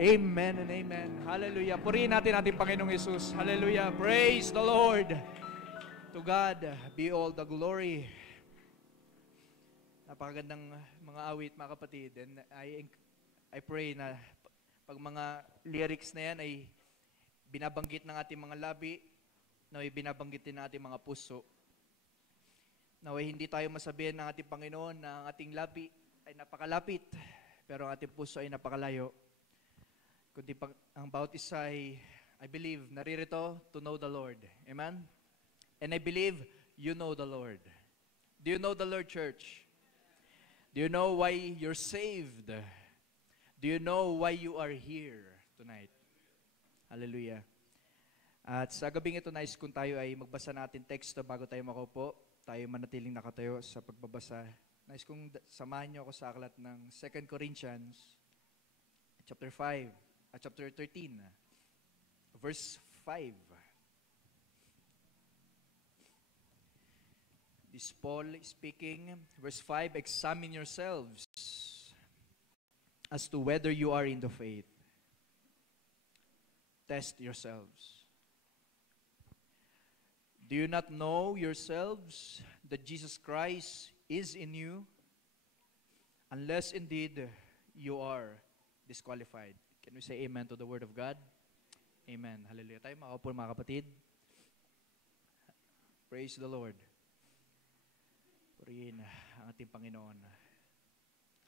Amen and amen. Hallelujah. Purihin natin ating Panginoong Jesus. Hallelujah. Praise the Lord. To God be all the glory. Napakagandang mga awit, mga kapatid. And I pray na pag mga lyrics na yan ay binabanggit ng ating mga labi, na ay binabanggit din ng ating mga puso. Na ay hindi tayo masabihin ng ating Panginoon na ang ating labi ay napakalapit, pero ang ating puso ay napakalayo. Kundi ang bawat isa ay, I believe, naririto to know the Lord. Amen? And I believe you know the Lord. Do you know the Lord, church? Do you know why you're saved? Do you know why you are here tonight? Hallelujah. At sa gabing ito, nais kung tayo ay magbasa natin teksto bago tayo makaupo, tayo manatiling nakatayo sa pagbabasa. Nais kong samahan niyo ako sa aklat ng 2 Corinthians chapter 13, verse 5. This Paul speaking, verse 5, examine yourselves as to whether you are in the faith. Test yourselves. Do you not know yourselves that Jesus Christ is in you, unless indeed you are disqualified? Can we say amen to the word of God? Amen. Hallelujah. Tayo makaupo mga kapatid. Praise the Lord. Purihin ang ating Panginoon.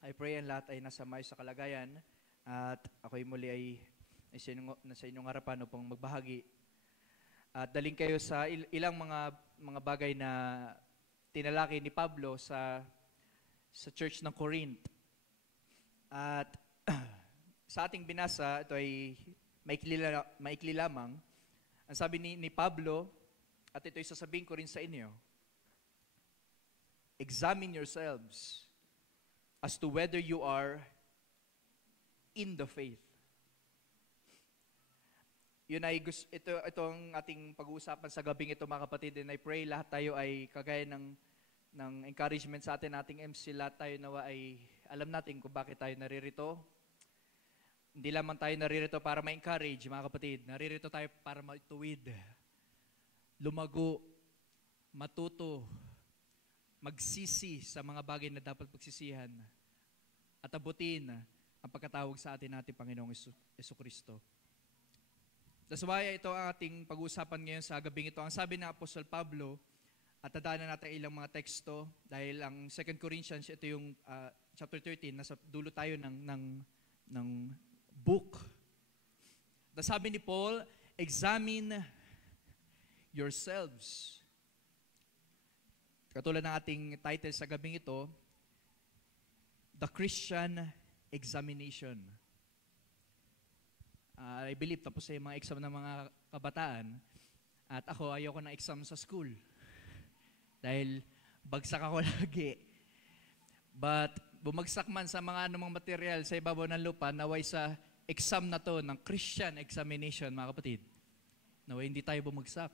I pray ang lahat ay nasa maayos sa kalagayan at ako'y muli ay nasa inyong harapan upang magbahagi. At daling kayo sa ilang mga bagay na tinalaki ni Pablo sa church ng Corinth. At sa ating binasa, ito ay maikli lamang. Ang sabi ni Pablo, at ito ay sasabihin ko rin sa inyo, examine yourselves as to whether you are in the faith. Yun ay itong ating pag-uusapan sa gabing ito, mga kapatid, and I pray lahat tayo ay kagaya ng encouragement sa ating MC, lahat tayo nawa ay alam natin kung bakit tayo naririto. Hindi lamang tayo naririto para ma-encourage, mga kapatid. Naririto tayo para matuwid, lumago, matuto, magsisi sa mga bagay na dapat pagsisihan, at abutin ang pagkatawag sa atin natin Panginoong Jesucristo. That's why ito ang ating pag-uusapan ngayon sa gabing ito. Ang sabi ng Apostol Pablo, at tadaanan natin ilang mga teksto, dahil ang 2 Corinthians, ito yung chapter 13, nasa dulo tayo ng book. Sabi ni Paul, examine yourselves. Katulad ng ating title sa gabing ito, The Christian Examination. I believe tapos sa mga exam ng mga kabataan, at ako ayoko ng exam sa school. Dahil bagsak ako lagi. But bumagsak man sa mga anumang material sa ibabaw ng lupa, naway sa exam na to ng Christian examination, mga kapatid, naway hindi tayo bumagsak.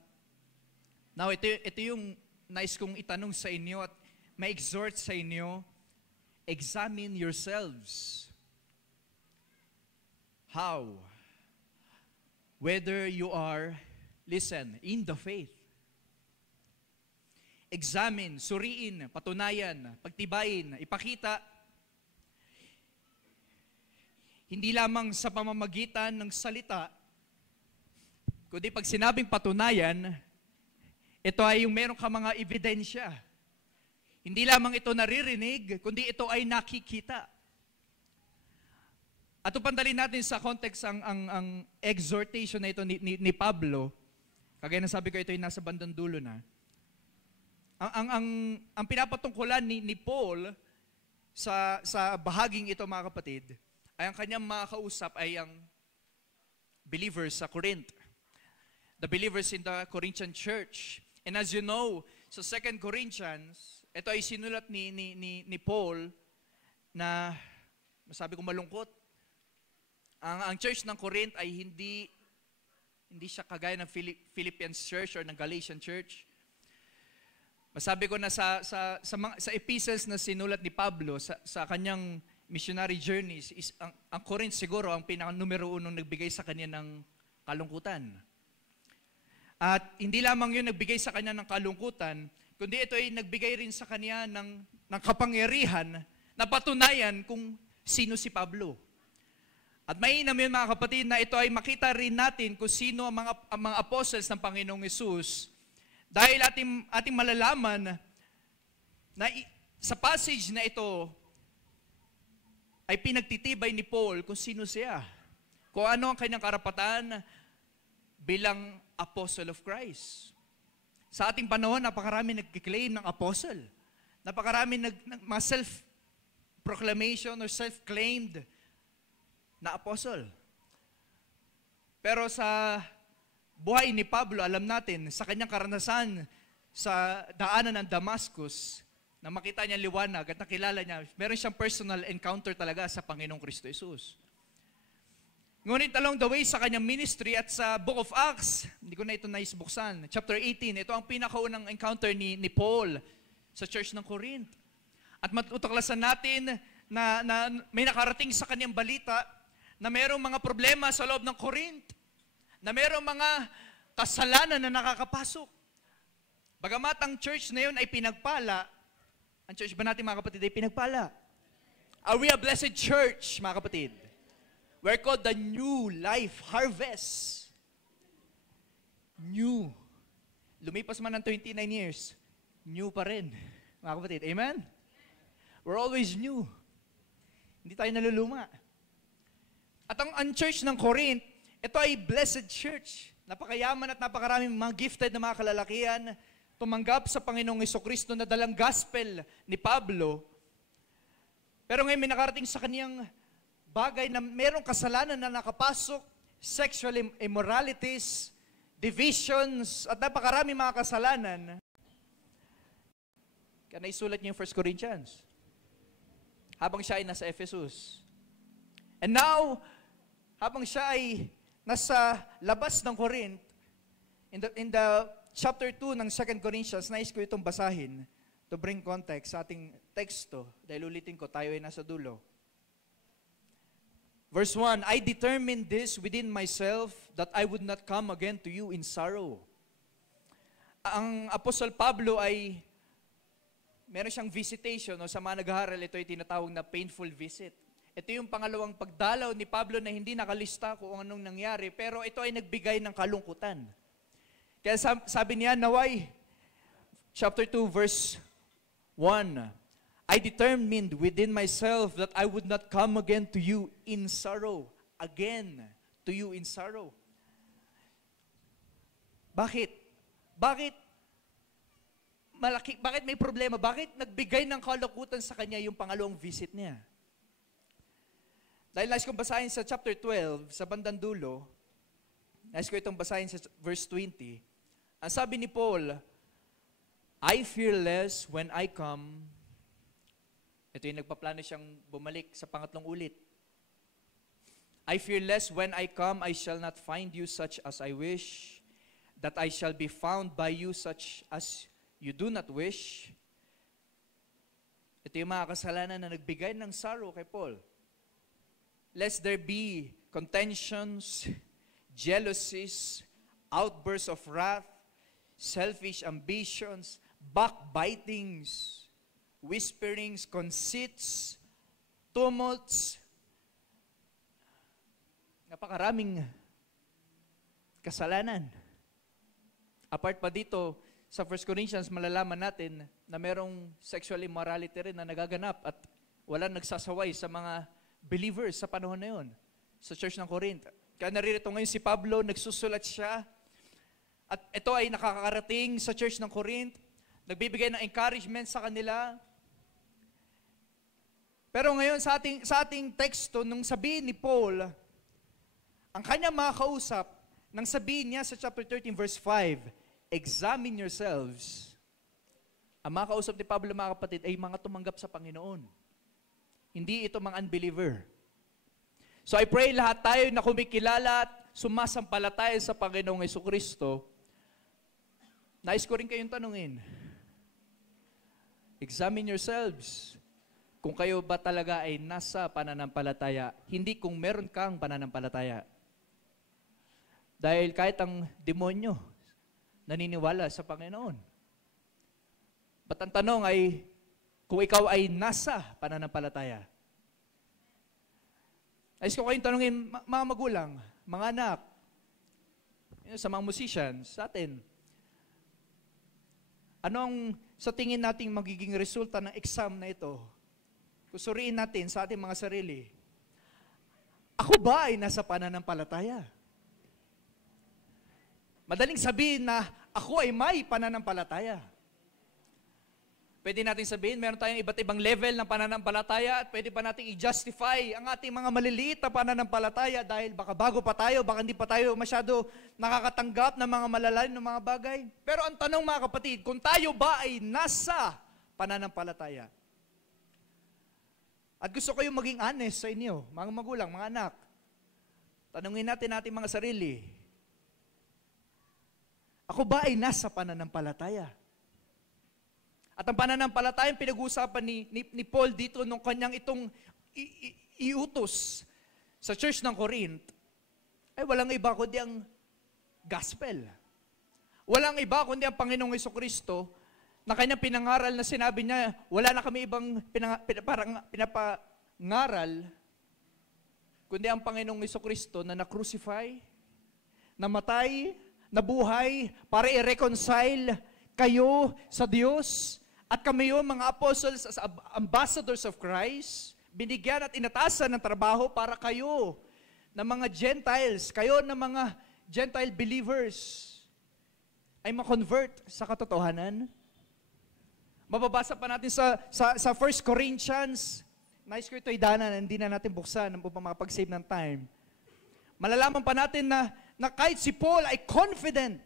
Now, ito yung nais kong itanong sa inyo at ma-exhort sa inyo, examine yourselves. How? Whether you are, listen, in the faith. Examine, suriin, patunayan, pagtibayin, ipakita. Hindi lamang sa pamamagitan ng salita, kundi pag sinabing patunayan, ito ay yung meron ka mga ebidensya. Hindi lamang ito naririnig, kundi ito ay nakikita. At upandalin natin sa context ang exhortation na ito ni Pablo, kagaya na sabi ko, ito ay nasa bandang dulo na. Ang pinapatungkulan ni Paul sa bahaging ito, mga kapatid, ay ang kanyang makakausap ay ang believers sa Corinth. The believers in the Corinthian church. And as you know, sa 2 Corinthians, ito ay sinulat ni Paul na, masabi ko malungkot. Ang church ng Corinth ay hindi siya kagaya ng Philippians church or ng Galatian church. Masabi ko na sa epistles na sinulat ni Pablo, sa kanyang missionary journeys, is ang Corinth siguro ang pinaka-numero 1 nagbigay sa kanya ng kalungkutan. At hindi lamang yun nagbigay sa kanya ng kalungkutan, kundi ito ay nagbigay rin sa kanya ng kapangyarihan na patunayan kung sino si Pablo. At mainam yun mga kapatid na ito ay makita rin natin kung sino ang mga apostles ng Panginoong Hesus. Dahil ating malalaman na sa passage na ito ay pinagtitibay ni Paul kung sino siya. Kung ano ang kanyang karapatan bilang apostle of Christ. Sa ating panahon, napakarami nag-claim ng apostle. Napakarami mga self-proclamation or self-claimed na apostle. Pero sa buhay ni Pablo, alam natin, sa kanyang karanasan sa daanan ng Damascus, na makita niya liwanag at nakilala niya, meron siyang personal encounter talaga sa Panginoong Kristo Jesus. Ngunit along the way sa kanyang ministry at sa Book of Acts, hindi ko na ito naisbuksan, chapter 18, ito ang pinakaunang encounter ni Paul sa church ng Corinth. At matutuklasan natin na may nakarating sa kanyang balita na mayroong mga problema sa loob ng Corinth, na mayroong mga kasalanan na nakakapasok. Bagamat ang church na yun ay pinagpala, ang church ba natin mga kapatid ay pinagpala? Are we a blessed church mga kapatid? We're called the New Life Harvest. New. Lumipas man ng 29 years, new pa rin. Mga kapatid, amen? We're always new. Hindi tayo naluluma. At ang church ng Corinth, ito ay blessed church. Napakayaman at napakaraming mga gifted na mga kalalakihan, tumanggap sa Panginoong Jesucristo na dalang gospel ni Pablo. Pero ngayon may nakarating sa kaniyang bagay na mayroong kasalanan na nakapasok, sexual immoralities, divisions, at napakarami mga kasalanan. Kaya naisulat niya yung 1 Corinthians. Habang siya ay nasa Ephesus. And now, habang siya ay nasa labas ng Corinth, in the chapter 2 ng 2 Corinthians, nais ko itong basahin to bring context sa ating teksto. Dahil ulitin ko, tayo ay nasa dulo. Verse 1, I determined this within myself that I would not come again to you in sorrow. Ang Apostol Pablo ay meron siyang visitation, o sa mga nag-aaral, ito ay tinatawag na painful visit. Ito yung pangalawang pagdalaw ni Pablo na hindi nakalista kung anong nangyari, pero ito ay nagbigay ng kalungkutan. Kaya sabi niya, naway, chapter 2, verse 1, I determined within myself that I would not come again to you in sorrow. Again, to you in sorrow. Bakit? Bakit may problema? Bakit nagbigay ng kalungkutan sa kanya yung pangalawang visit niya? Dahil nais kong basahin sa chapter 12, sa bandang dulo, nais ko itong basahin sa verse 20. Ang sabi ni Paul, I fear less when I come. Ito yung nagpaplano siyang bumalik sa pangatlong ulit. I fear less when I come, I shall not find you such as I wish, that I shall be found by you such as you do not wish. Ito yung mga kasalanan na nagbigay ng sorrow kay Paul. Lest there be contentions, jealousies, outbursts of wrath, selfish ambitions, backbitings, whisperings, conceits, tumults. Napakaraming kasalanan. Apart pa dito, sa 1 Corinthians, malalaman natin na merong sexual immorality rin na nagaganap at walang nagsasaway sa mga believers sa panahon na yun, sa church ng Corinth. Kaya naririto ngayon si Pablo, nagsusulat siya, at ito ay nakakarating sa church ng Corinth, nagbibigay ng encouragement sa kanila. Pero ngayon sa ating teksto, nung sabihin ni Paul, ang kanyang mga kausap, nang sabihin niya sa chapter 13 verse 5, examine yourselves. Ang mga kausap ni Pablo, mga kapatid, ay mga tumanggap sa Panginoon. Hindi ito mga unbeliever. So I pray lahat tayo na kumikilala at sumasampalataya sa Panginoong Jesucristo, nais ko rin kayong tanungin. Examine yourselves. kung kayo ba talaga ay nasa pananampalataya, hindi kung meron kang pananampalataya. Dahil kahit ang demonyo naniniwala sa Panginoon. But ang tanong ay, kung ikaw ay nasa pananampalataya. Ayos ko kayong tanongin, mga magulang, mga anak, sa mga musicians, sa atin, anong sa tingin nating magiging resulta ng exam na ito? Kusuriin natin sa ating mga sarili. Ako ba ay nasa pananampalataya? Madaling sabihin na ako ay may pananampalataya. Pwede natin sabihin, meron tayong iba't ibang level ng pananampalataya at pwede pa natin i-justify ang ating mga maliliit na pananampalataya dahil baka bago pa tayo, baka hindi pa tayo masyado nakakatanggap ng mga malalalim na mga bagay. Pero ang tanong mga kapatid, kung tayo ba ay nasa pananampalataya? At gusto ko yung maging honest sa inyo, mga magulang, mga anak. Tanungin natin ating mga sarili. Ako ba ay nasa pananampalataya? At ang pananampalataya yung pinag-uusapan ni Paul dito nung kanyang itong iutos sa church ng Corinth, ay walang iba kundi ang gospel. Walang iba kundi ang Panginoong Jesucristo na kanyang pinangaral na sinabi niya, wala na kami ibang pinapangaral, kundi ang Panginoong Jesucristo na na-crucify, namatay, nabuhay, para i-reconcile kayo sa Diyos. At kami yung mga apostles as ambassadors of Christ, binigyan at inatasan ng trabaho para kayo na mga Gentiles, kayo na mga Gentile believers, ay ma-convert sa katotohanan. Mababasa pa natin sa 1 Corinthians, nice ko ito idanan, hindi na natin buksan upang makapag-save ng time. Malalaman pa natin na kahit si Paul ay confident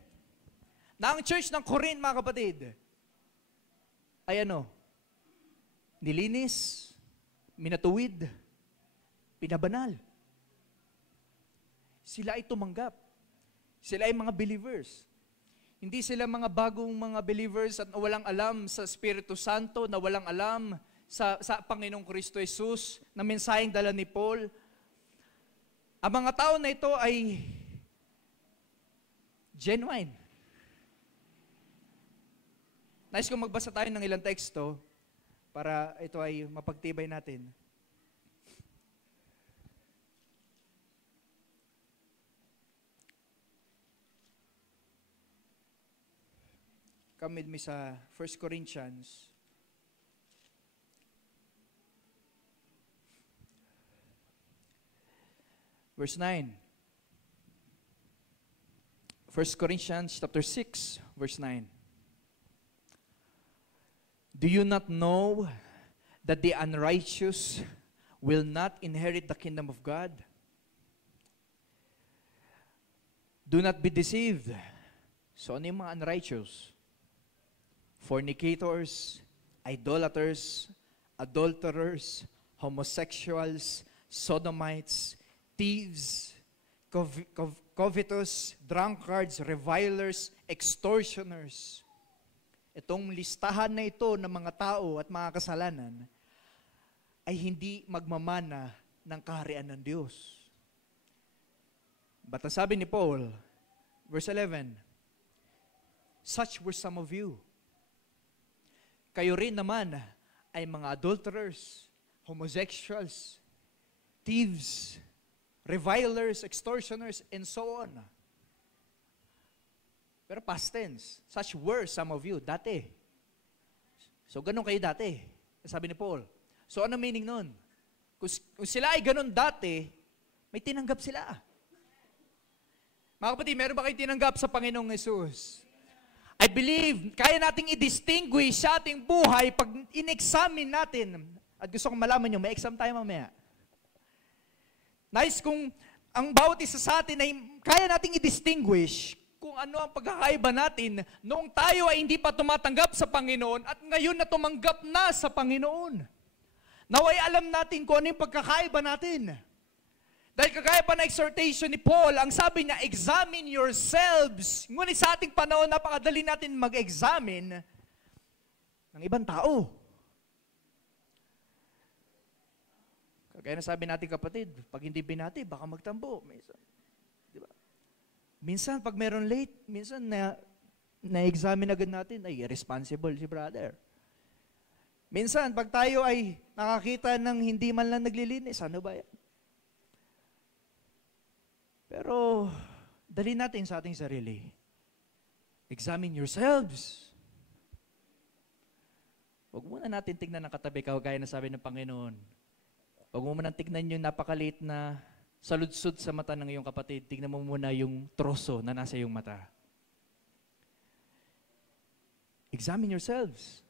na ang church ng Corinth, mga kapatid, ay nilinis, minatuwid, pinabanal. Sila ay tumanggap. Sila ay mga believers. Hindi sila mga bagong mga believers at walang alam sa Espiritu Santo, na walang alam sa Panginoong Kristo Jesus, na mensaheng dala ni Paul. Ang mga tao na ito ay genuine. Nais kong magbasa tayo ng ilang teksto para ito ay mapagtibay natin. Come with me sa 1 Corinthians. Verse 9. 1 Corinthians chapter 6, verse 9. Do you not know that the unrighteous will not inherit the kingdom of God? Do not be deceived. So ano yung mga unrighteous? Fornicators, idolaters, adulterers, homosexuals, sodomites, thieves, covetous, drunkards, revilers, extortioners. Itong listahan na ito ng mga tao at mga kasalanan ay hindi magmamana ng kaharian ng Diyos. But ang sabi ni Paul, verse 11, such were some of you. Kayo rin naman ay mga adulterers, homosexuals, thieves, revilers, extortioners, and so on. Pero past tense, such were some of you, dati. So ganun kayo dati, sabi ni Paul. So ano meaning nun? Kung sila ay ganun dati, may tinanggap sila. Mga kapatid, meron ba kayo tinanggap sa Panginoong Jesus? I believe, kaya nating i-distinguish sa ating buhay pag in-examine natin. At gusto kong malaman nyo, may exam tayo mamaya. Nice kung ang bawat isa sa atin ay kaya nating i-distinguish kung ano ang pagkakaiba natin noong tayo ay hindi pa tumatanggap sa Panginoon at ngayon na tumanggap na sa Panginoon. Naway alam natin kung ano yung pagkakaiba natin. Dahil kagaya pa na exhortation ni Paul, ang sabi niya, examine yourselves. Ngunit sa ating panahon, napakadali natin mag-examine ng ibang tao. Kaya nasabi natin kapatid, pag hindi binati, baka magtambo. Minsan, di ba? Minsan, pag meron late, minsan na-examine agad natin, ay, responsible si brother. Minsan, pag tayo ay nakakita ng hindi man lang naglilinis, ano ba yan? Pero, dali natin sa ating sarili. Examine yourselves. Huwag muna natin tignan ng katabi ka, gaya na sabi ng Panginoon. Huwag mo muna tignan yung napakaliit na saludsud sa mata ng iyong kapatid. Tignan mo muna yung troso na nasa iyong mata. Examine yourselves.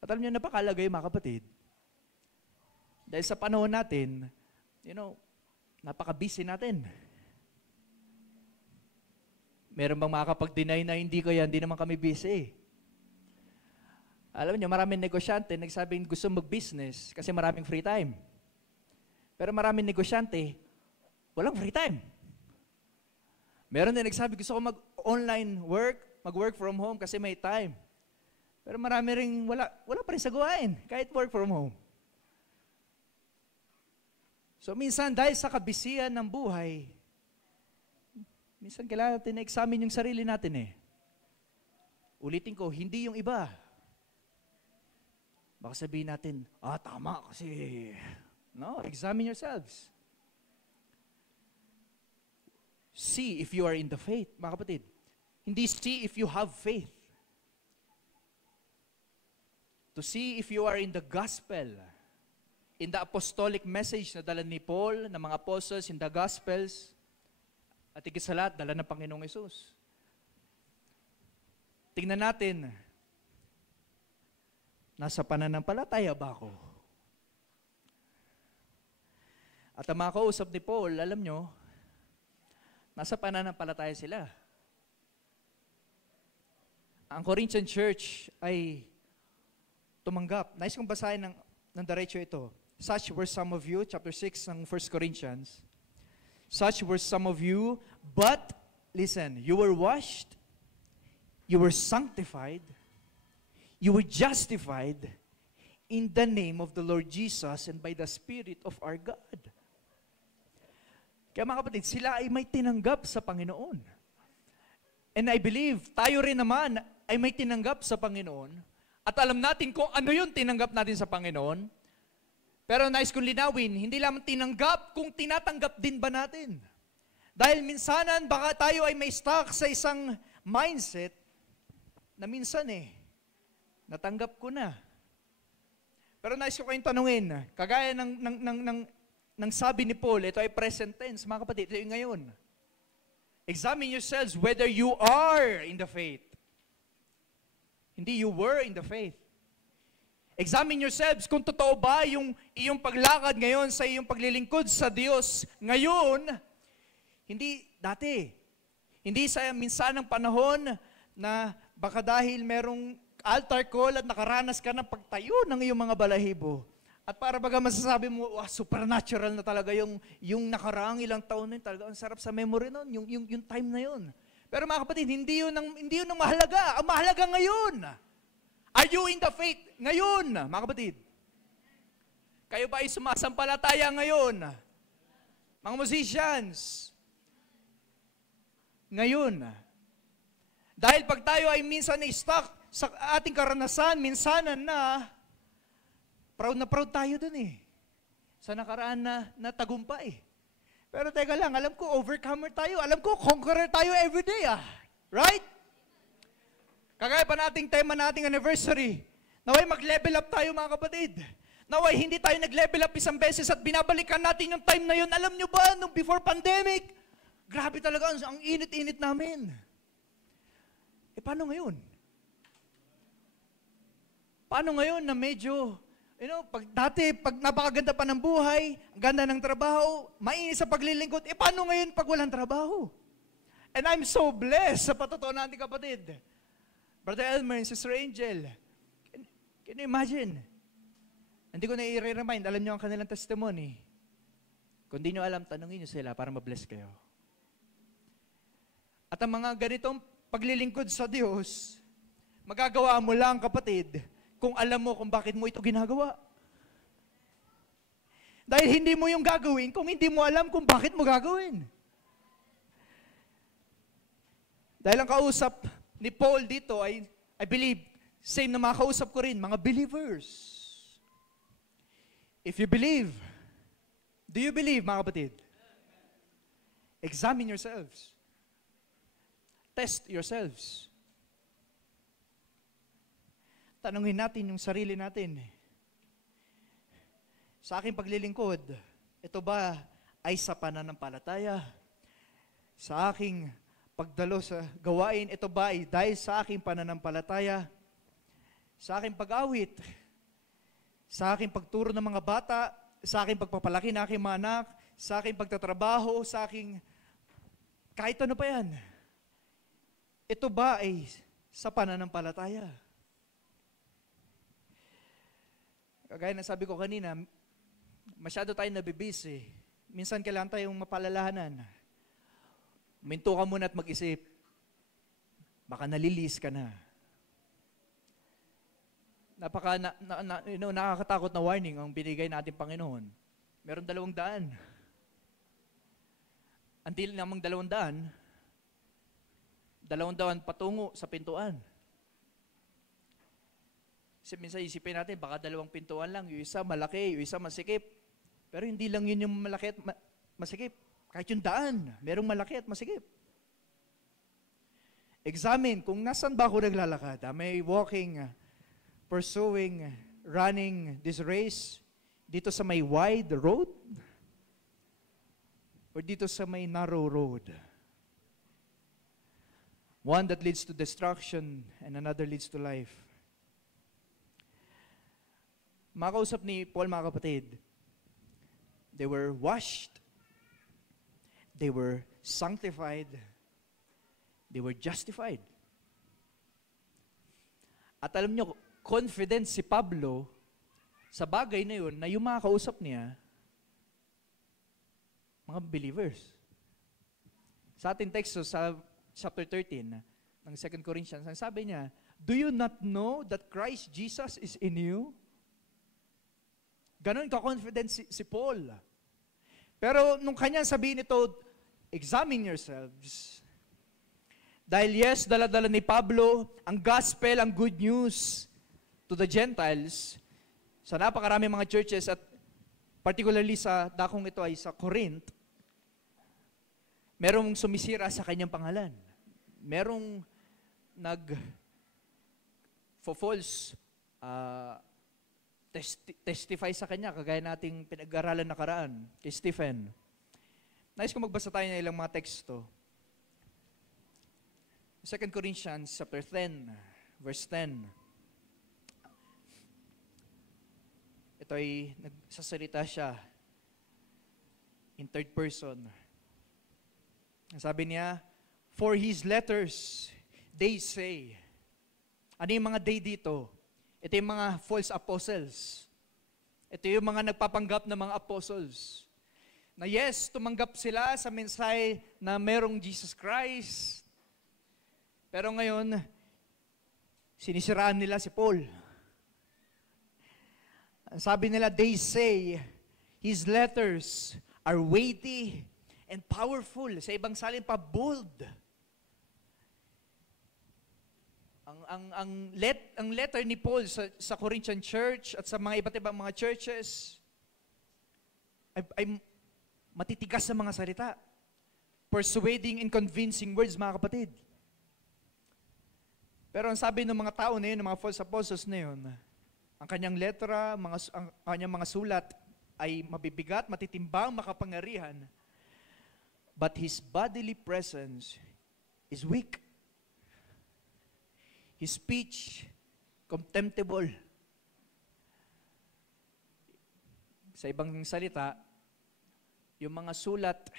At alam niyo, napakalagay mga kapatid. Dahil sa panahon natin, napaka-busy natin. Meron bang makakapag-deny na hindi naman kami busy? Alam niyo, maraming negosyante nagsabing gusto mag-business kasi maraming free time. Pero maraming negosyante, walang free time. Meron din nagsabi, gusto ko mag-online work, mag-work from home kasi may time. Pero marami ring wala pa rin sa gawain, kahit work from home. So minsan, dahil sa kabisihan ng buhay, minsan kailangan natin na-examine yung sarili natin eh. Ulitin ko, hindi yung iba. Baka sabihin natin, tama kasi. No, examine yourselves. See if you are in the faith, mga kapatid. Hindi see if you have faith. To see if you are in the gospel, in the apostolic message na dala ni Paul, ng mga apostles, in the gospels, at higit sa lahat, dala ng Panginoong Yesus. Tingnan natin, nasa pananampalataya ba ako? At ang mga kausap ni Paul, alam nyo, nasa pananampalataya sila. Ang Corinthian church ay tumanggap. Nais kong basahin ng diretso ito. Such were some of you, chapter 6 ng 1 Corinthians. Such were some of you, but, listen, you were washed, you were sanctified, you were justified in the name of the Lord Jesus and by the Spirit of our God. Kaya mga kapatid, sila ay may tinanggap sa Panginoon. And I believe, tayo rin naman ay may tinanggap sa Panginoon. At alam natin kung ano yung tinanggap natin sa Panginoon. Pero nais kong linawin, hindi lamang tinanggap, kung tinatanggap din ba natin. Dahil minsanan, baka tayo ay may stuck sa isang mindset na minsan natanggap ko na. Pero nais ko kayong tanungin, kagaya ng sabi ni Paul, ito ay present tense, mga kapatid, ito yung ngayon. Examine yourselves whether you are in the faith. Hindi you were in the faith. Examine yourselves kung totoo ba yung iyong paglakad ngayon sa iyong paglilingkod sa Diyos ngayon, hindi dati. Hindi sa minsanang panahon na baka dahil merong altar call at nakaranas ka ng pagtayo ng iyong mga balahibo. At para baga masasabi mo, supernatural na talaga yung nakaraang ilang taon na yun. Talaga ang sarap sa memory nun, yung time na yun. Pero mga kapatid, hindi yun ang mahalaga. Ang mahalaga ngayon. Are you in the faith ngayon, mga kapatid? Kayo ba ay sumasampalataya ngayon? Mga musicians, ngayon. Dahil pag tayo ay minsan na-stuck sa ating karanasan, minsanan na, proud na proud tayo dun sa nakaraan na tagumpay. Pero teka lang, alam ko overcomer tayo. Alam ko conqueror tayo everyday Right? Kagaya pa nating tema nating anniversary. Naway mag-level up tayo mga kapatid. Naway hindi tayo nag-level up isang beses at binabalikan natin yung time na yun. Alam nyo ba, nung before pandemic, grabe talaga, ang init-init namin. Paano ngayon? Paano ngayon na medyo, pag napakaganda pa ng buhay, ang ganda ng trabaho, mainit sa paglilingkod, paano ngayon pag walang trabaho? And I'm so blessed sa patotoo natin kapatid. Brother Elmer and Sister Angel, can you imagine? Hindi ko na i-remind, alam niyo ang kanilang testimony. Kung di niyo alam, tanungin niyo sila para ma-bless kayo. At ang mga ganitong paglilingkod sa Diyos, magagawa mo lang kapatid, kung alam mo kung bakit mo ito ginagawa. Dahil hindi mo yung gagawin kung hindi mo alam kung bakit mo gagawin. Dahil ang kausap ni Paul dito ay, I believe, same na mga kausap ko rin, mga believers. If you believe, do you believe, mga kapatid? Examine yourselves. Test yourselves. Tanungin natin yung sarili natin. Sa aking paglilingkod, ito ba ay sa pananampalataya? Sa aking pagdalo sa gawain, ito ba ay dahil sa aking pananampalataya? Sa aking pag-awit? Sa aking pagturo ng mga bata? Sa aking pagpapalaki ng aking mga anak? Sa aking pagtatrabaho? Sa aking kahit ano pa yan? Ito ba ay sa pananampalataya? Kagaya na sabi ko kanina, masyado tayong nabibisi. Minsan kailangan tayong mapalalahanan. Minto ka muna at mag-isip. Baka nalilis ka na. Nakakatakot na warning ang binigay natin Panginoon. Meron 200. Until namang 200 patungo sa pintuan. Kasi minsan isipin natin, baka 2 pintuan lang, yung isa malaki, yung isa masikip. Pero hindi lang yun yung malaki at masikip. Kahit yung daan, merong malaki at masikip. Examine kung nasan ba ako naglalakad. Am I walking, pursuing, running this race dito sa may wide road? Or dito sa may narrow road? One that leads to destruction and another leads to life. Makausap ni Paul, mga kapatid, they were washed, they were sanctified, they were justified. At alam nyo, confident si Pablo sa bagay na yun, na yung mga kausap niya, mga believers. Sa ating teksto, sa chapter 13 ng 2 Corinthians, ang sabi niya, do you not know that Christ Jesus is in you? Ganon ka-confident si Paul. Pero nung kanyang sabihin ito, examine yourselves. Dahil yes, dala-dala ni Pablo ang gospel, ang good news to the Gentiles sa napakarami mga churches at particularly sa dakong ito ay sa Corinth, merong sumisira sa kanyang pangalan. Merong false testify sa kanya, kagaya nating pinag-aralan nakaraan, kay Stephen. Nais ko magbasa tayo ng ilang mga teksto. 2 Corinthians chapter 10, verse 10. Ito ay nagsasalita siya in third person. Sabi niya, for his letters, they say. Ano yung mga they dito? Ito yung mga false apostles. Ito yung mga nagpapanggap na mga apostles. Na yes, tumanggap sila sa mensahe na merong Jesus Christ. Pero ngayon, sinisiraan nila si Paul. Sabi nila, they say, his letters are weighty and powerful. Sa ibang salin pa, bold. Ang letter ni Paul sa Corinthian church at sa mga iba't ibang mga churches ay matitigas sa mga salita. Persuading and convincing words, mga kapatid. Pero ang sabi ng mga tao na yun, ng mga false apostles na yun, ang kanyang letra, ang kanyang mga sulat ay mabibigat, matitimbang, makapangyarihan. But his bodily presence is weak. His speech, contemptible. Sa ibang salita, yung mga sulat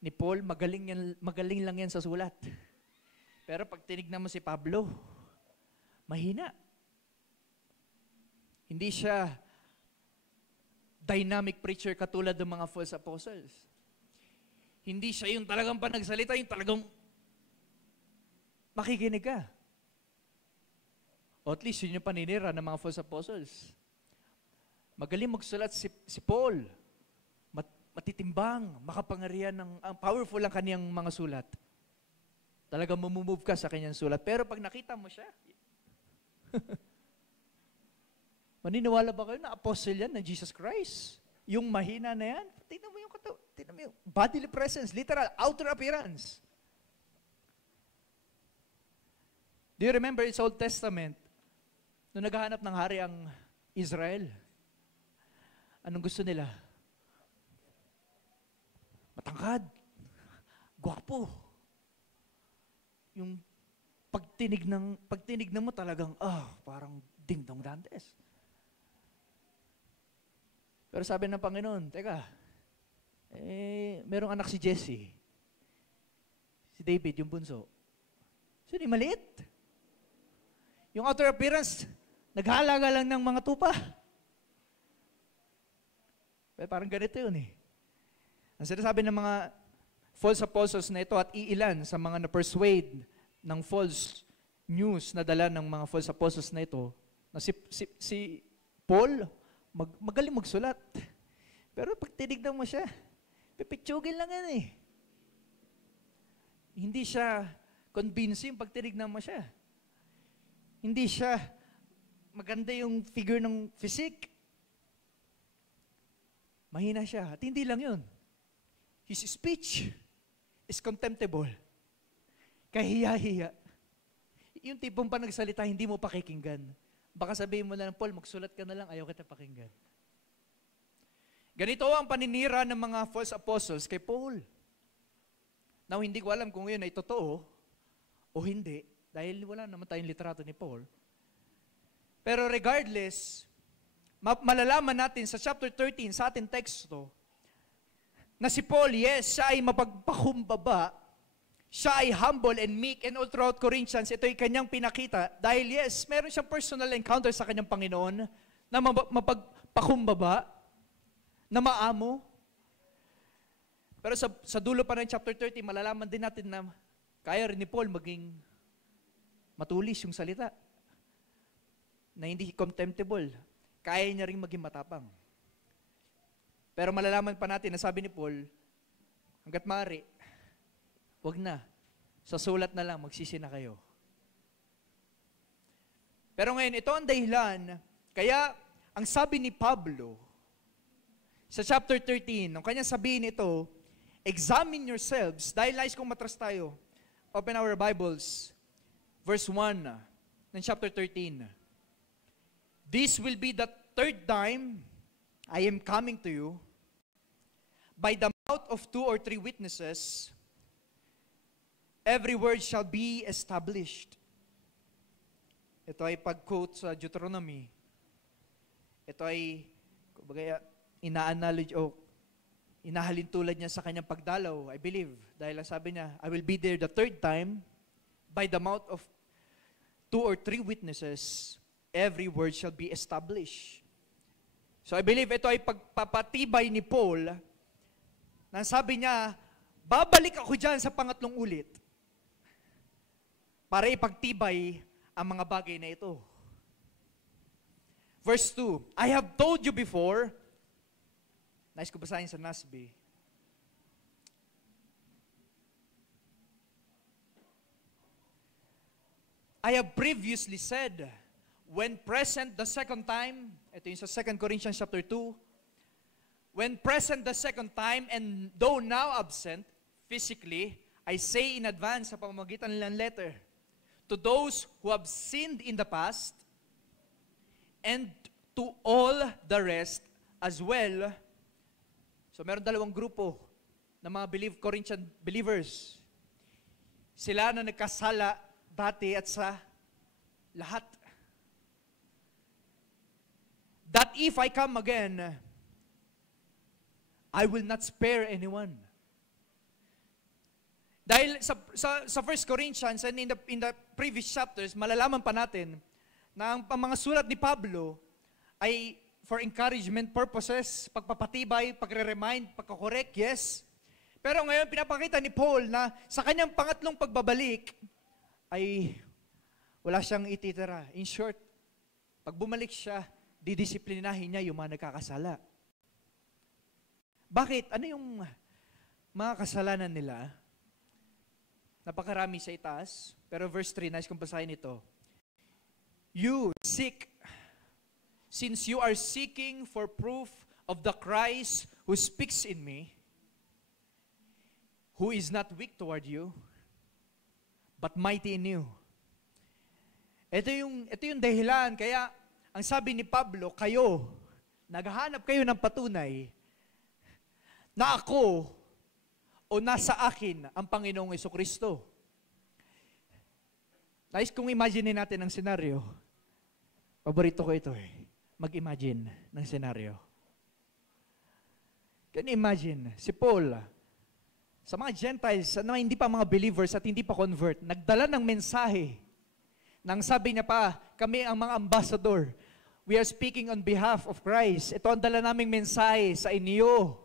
ni Paul, magaling lang yan sa sulat. Pero pag tinignan mo si Pablo, mahina. Hindi siya dynamic preacher katulad ng mga false apostles. Hindi siya yung talagang panagsalita, yung talagang makikinig ka. O at least yun yung paninira ng mga false apostles. Magaling magsulat si Paul. Matitimbang, makapangyarihan, ang powerful ang kaniyang mga sulat. Talagang mamumove ka sa kanyang sulat. Pero pag nakita mo siya, maniniwala ba kayo na apostle yan ng Jesus Christ? Yung mahina na yan? Tingnan mo yung bodily presence, literal, outer appearance. Do you remember it's Old Testament? Nung naghahanap ng hari ang Israel, anong gusto nila? Matangkad, gwapo. Yung pagtinig mo talagang, parang ding-dong Dantes. Pero sabi ng Panginoon, teka, merong anak si Jesse. Si David, yung bunso. Sino yung maliit? Yung outer appearance, naghalaga lang ng mga tupa. Pero parang ganito yun eh. Ang sinasabi ng mga false apostles na ito at iilan sa mga na-persuade ng false news na dala ng mga false apostles na ito, na si Paul, magaling magsulat. Pero pag tinignan mo siya, pipitsugin lang yan eh. Hindi siya convincing pag tinignan mo siya. Hindi siya maganda yung figure ng physique. Mahina siya. At hindi lang yun. His speech is contemptible. Kahiya-hiya. Yung tipong pa nagsalita, hindi mo pakikinggan. Baka sabihin mo na lang, Paul, magsulat ka na lang, ayaw kita pakinggan. Ganito ang paninira ng mga false apostles kay Paul. Now, hindi ko alam kung yun ay totoo o hindi, dahil wala naman tayong litrato ni Paul. Pero regardless, malalaman natin sa chapter 13, sa ating teksto, na si Paul, yes, siya ay mapagpakumbaba, siya ay humble and meek, and all throughout Corinthians, ito ay kanyang pinakita, dahil yes, meron siyang personal encounter sa kanyang Panginoon, na mapagpakumbaba, na maamo. Pero sa dulo pa ng chapter 30, malalaman din natin na kaya rin ni Paul maging matulis yung salita, na hindi contemptible. Kaya niya rin maging matapang. Pero malalaman pa natin na sabi ni Paul, hanggat maaari, wag na. Sa sulat na lang, magsisi na kayo. Pero ngayon, ito ang dahilan, kaya ang sabi ni Pablo, sa chapter 13, nung kanya sabihin ito, examine yourselves, dahil nais kong matras tayo, open our Bibles, verse 1 ng chapter 13. This will be the third time I am coming to you. By the mouth of 2 or 3 witnesses, every word shall be established. Ito ay pag-quote sa Deuteronomy. Ito ay, kumbaga, ina-acknowledge o inahalin tulad niya sa kanyang pagdalaw, I believe. Dahil ang sabi niya, I will be there the third time, by the mouth of 2 or 3 witnesses, every word shall be established. So I believe ito ay pagpapatibay ni Paul, na sabi niya, babalik ako dyan sa pangatlong ulit para ipagtibay ang mga bagay na ito. Verse 2, I have told you before, nais ko basahin sa NASB, I have previously said, when present the second time, ito yung sa 2 Corinthians chapter 2, when present the second time, and though now absent, physically, I say in advance sa pamamagitan ng letter, to those who have sinned in the past, and to all the rest as well. So meron dalawang grupo ng mga Corinthian believers. Sila na nagkasala dati at sa lahat. That if I come again, I will not spare anyone. Dahil sa 1 Corinthians and in the previous chapters, malalaman pa natin na ang mga sulat ni Pablo ay for encouragement purposes, pagpapatibay, pagre-remind, pagkakorek, yes. Pero ngayon, pinapakita ni Paul na sa kanyang pangatlong pagbabalik ay wala siyang ititira. In short, pag bumalik siya, didisiplinahin niya yung mga nagkakasala. Bakit? Ano yung mga kasalanan nila? Napakarami sa itaas, pero verse 3, nice kong basahin ito. You seek, since you are seeking for proof of the Christ who speaks in me, who is not weak toward you, but mighty in you. Ito yung dahilan, kaya ang sabi ni Pablo, kayo, naghahanap kayo ng patunay na ako o nasa akin ang Panginoong Jesucristo. Nice kung imagine natin ang senaryo. Paborito ko ito eh. Mag-imagine ng senaryo. Can you imagine, si Paul, sa mga Gentiles, na hindi pa mga believers at hindi pa convert, nagdala ng mensahe. Nang sabi niya pa, kami ang mga ambassador. We are speaking on behalf of Christ. Ito ang dala naming mensahe sa inyo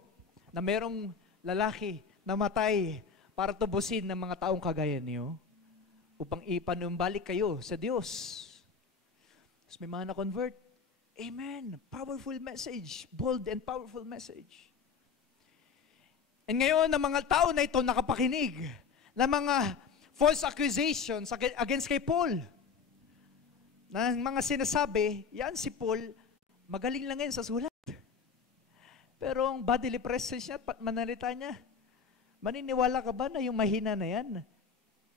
na merong lalaki na matay para tubusin ng mga taong kagaya niyo upang ipanumbalik kayo sa Diyos. Tapos may mga na-convert. Amen. Powerful message. Bold and powerful message. And ngayon, ang mga tao na ito nakapakinig ng mga false accusations against kay Paul. Ng mga sinasabi, yan si Paul, magaling lang yan sa sulat. Pero ang bodily presence niya, manalita niya, maniniwala ka ba na yung mahina na yan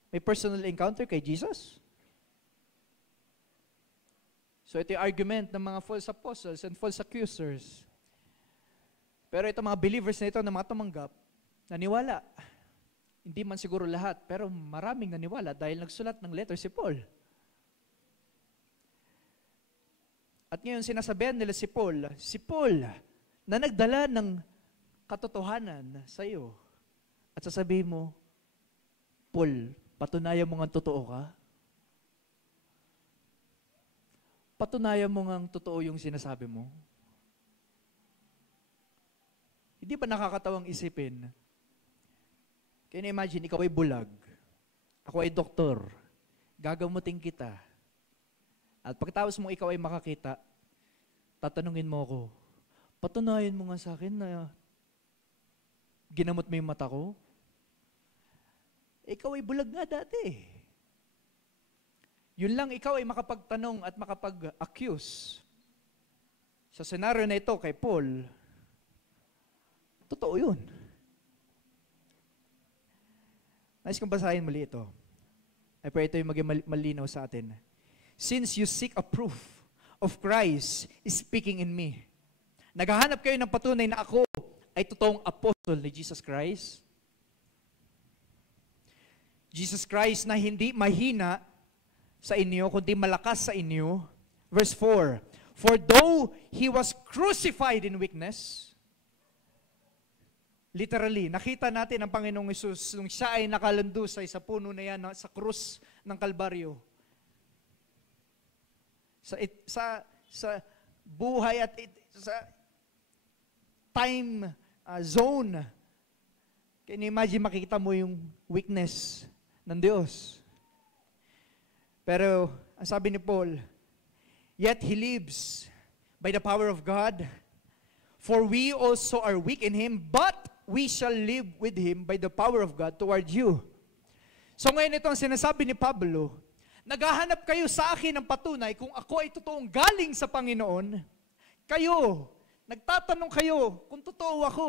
may personal encounter kay Jesus? So ito yung argument ng mga false apostles and false accusers. Pero ito mga believers na ito na mga tumanggap, naniwala. Hindi man siguro lahat, pero maraming naniwala dahil nagsulat ng letter si Paul. At ngayon sinasabihan nila si Paul na nagdala ng katotohanan sa iyo. At sasabihin mo, Paul, patunayan mo nga totoo ka? Patunayan mo nga totoo yung sinasabi mo? Hindi ba nakakatawang isipin? Can you imagine, ikaw ay bulag, ako ay doktor, gagamutin kita, at pagkatapos mo ikaw ay makakita, tatanungin mo ako, patunayan mo nga sa akin na ginamot mo yung mata ko? Ikaw ay bulag nga dati. Yun lang ikaw ay makapagtanong at makapag-accuse. Sa senaryo na ito kay Paul, totoo yun. Nais kong basahin muli ito. I pray ito yung maging malinaw sa atin. Since you seek a proof of Christ speaking in me. Naghahanap kayo ng patunay na ako ay totoong apostol ni Jesus Christ. Jesus Christ na hindi mahina sa inyo, kundi malakas sa inyo. Verse 4, for though He was crucified in weakness, literally, nakita natin ang Panginoong Hesus nung siya ay nakalandusay sa puno na yan, sa krus ng Kalbaryo. Sa buhay at sa time zone, can you imagine makikita mo yung weakness ng Diyos? Pero, ang sabi ni Paul, yet He lives by the power of God, for we also are weak in Him, but we shall live with Him by the power of God toward you. So ngayon ito ang sinasabi ni Pablo, naghahanap kayo sa akin ng patunay kung ako ay totoong galing sa Panginoon. Kayo, nagtatanong kayo kung totoo ako.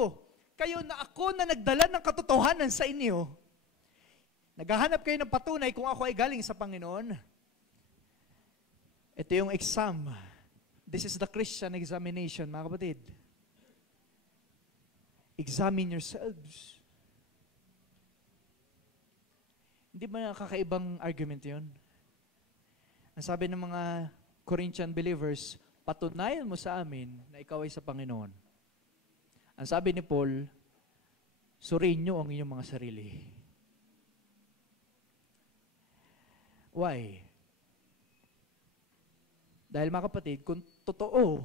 Kayo na ako na nagdala ng katotohanan sa inyo. Naghahanap kayo ng patunay kung ako ay galing sa Panginoon. Ito yung exam. This is the Christian examination, mga kapatid. Examine yourselves. Hindi ba kakaibang argument yun? Ang sabi ng mga Corinthian believers, patunayan mo sa amin na ikaw ay sa Panginoon. Ang sabi ni Paul, suriin nyo ang inyong mga sarili. Why? Dahil mga kapatid, kung totoo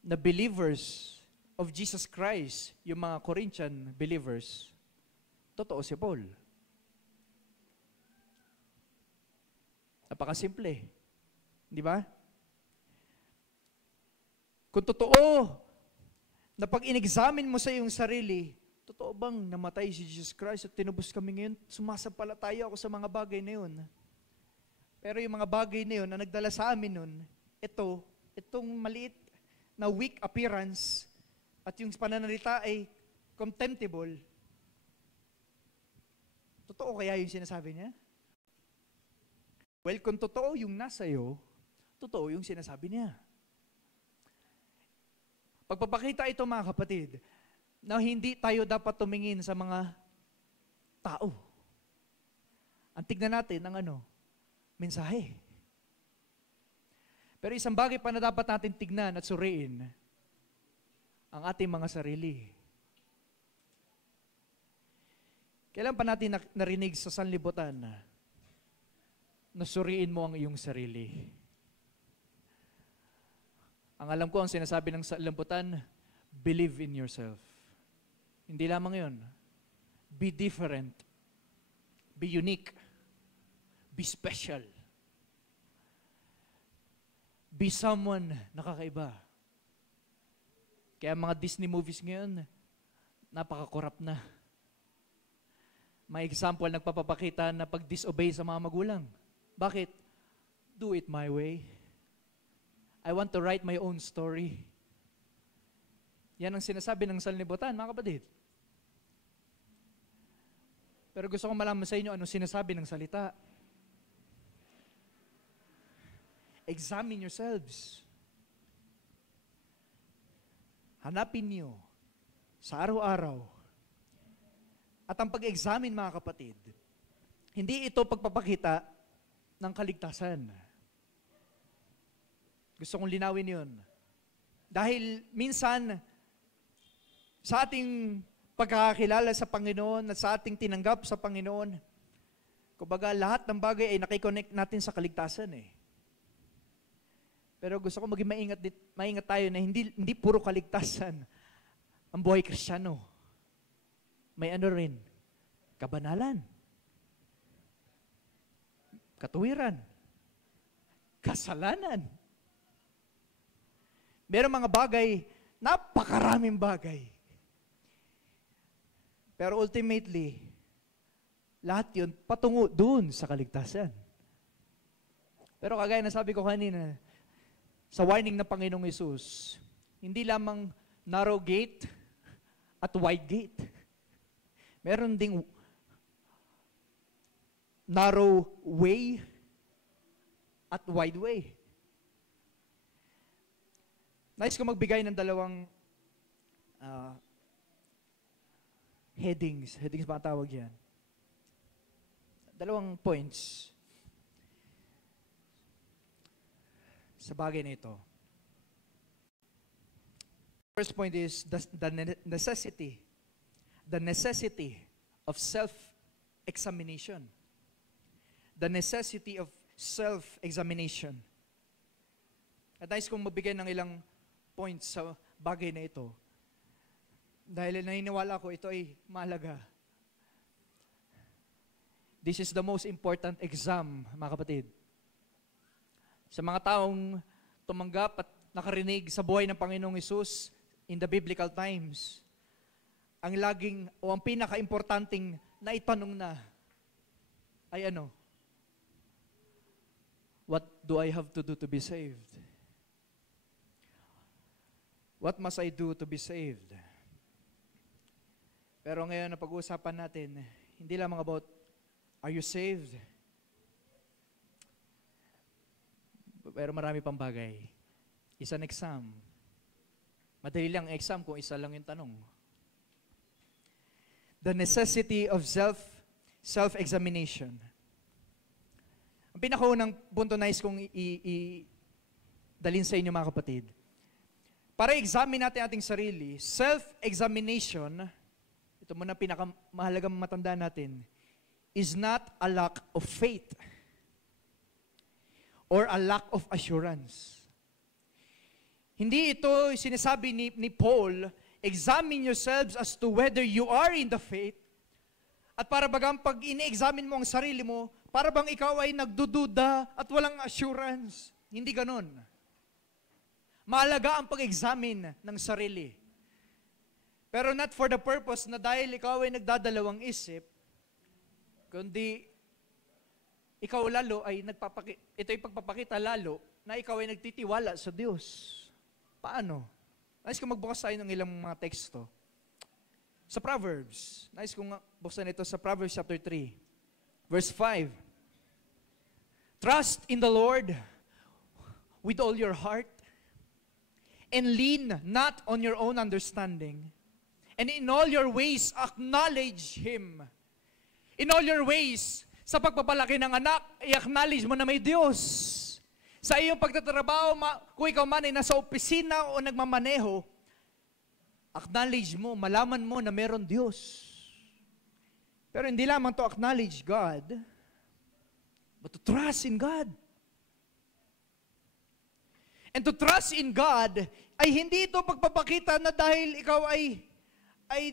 na believers of Jesus Christ, yung mga Corinthian believers, totoo si Paul. Napakasimple. Di ba? Kung totoo na pag in-examine mo sa iyong sarili, totoo bang namatay si Jesus Christ at tinubos kami ngayon? Sumasampalataya ako sa mga bagay na yun. Pero yung mga bagay na yun na nagdala sa amin nun, itong maliit na weak appearance at yung pananalita ay contemptible. Totoo kaya yung sinasabi niya? Well, kung totoo yung nasa iyo, totoo yung sinasabi niya. Pagpapakita ito mga kapatid, na hindi tayo dapat tumingin sa mga tao. Ang tignan natin ang mensahe. Pero isang bagay pa na dapat natin tignan at suriin, ang ating mga sarili. Kailan pa natin narinig sa sanlibutan na suriin mo ang iyong sarili? Ang alam ko, ang sinasabi ng sanlibutan, believe in yourself. Hindi lamang yun. Be different. Be unique. Be special. Be someone na kakaiba. Kaya mga Disney movies ngayon, napaka-corrupt na. May example, nagpapakita na pag-disobey sa mga magulang. Bakit? Do it my way. I want to write my own story. Yan ang sinasabi ng sanlibutan, mga kapatid. Pero gusto kong malaman sa inyo anong sinasabi ng salita. Examine yourselves. Hanapin niyo sa araw-araw. At ang pag-examine, mga kapatid, hindi ito pagpapakita ng kaligtasan. Gusto kong linawin yun. Dahil minsan, sa ating pagkakakilala sa Panginoon at sa ating tinanggap sa Panginoon, kumbaga lahat ng bagay ay nakikonnect natin sa kaligtasan . Pero gusto ko maging maingat tayo na hindi puro kaligtasan ang buhay Kristiyano. May rin, kabanalan, katuwiran, kasalanan. Merong mga bagay, napakaraming bagay. Pero ultimately, lahat yun patungo dun sa kaligtasan. Pero kagaya na sabi ko kanina, sa warning ng Panginoong Hesus, hindi lamang narrow gate at wide gate. Meron ding narrow way at wide way. Nais ko magbigay ng dalawang headings ba tawag yan? Dalawang points sa bagay na ito. First point is the necessity of self-examination. The necessity of self-examination. At nais kong magbigay ng ilang points sa bagay na ito. Dahil naniniwala ko ito ay mahalaga. This is the most important exam, mga kapatid. Sa mga taong tumanggap at nakarinig sa buhay ng Panginoong Hesus in the biblical times, ang laging o ang pinaka-importanting na itanong na ay ano? What do I have to do to be saved? What must I do to be saved? Pero ngayon na pag-uusapan natin, hindi lamang about, are you saved? Pero marami pang bagay. It's an exam. Madali lang exam kung isa lang yung tanong. The necessity of self-examination. Ang pinakaunang punto nais kong dalhin sa inyo, mga kapatid. Para examine natin ating sarili, self-examination, ito muna pinakamahalagang matandaan natin, is not a lack of faith or a lack of assurance. Hindi ito sinasabi ni Paul, examine yourselves as to whether you are in the faith, at para bagang pag ini-examine mo ang sarili mo, para bang ikaw ay nagdududa at walang assurance. Hindi ganon. Mahalaga ang pag-examine ng sarili. Pero not for the purpose na dahil ikaw ay nagdadalawang isip, kundi ikaw lalo ay ito ay pagpapakita lalo na ikaw ay nagtitiwala sa Diyos. Paano? Nais kong magbukas tayo ng ilang mga teksto. Sa Proverbs, nais kong buksan ito sa Proverbs chapter 3, verse 5. Trust in the Lord with all your heart, and lean not on your own understanding. And in all your ways, acknowledge Him. In all your ways, sa pagpapalaki ng anak, i-acknowledge mo na may Diyos. Sa iyong pagtatrabaho, kung ikaw man ay nasa opisina o nagmamaneho, acknowledge mo, malaman mo na meron Diyos. Pero hindi lamang to acknowledge God, but to trust in God. And to trust in God, ay hindi ito pagpapakita na dahil ikaw ay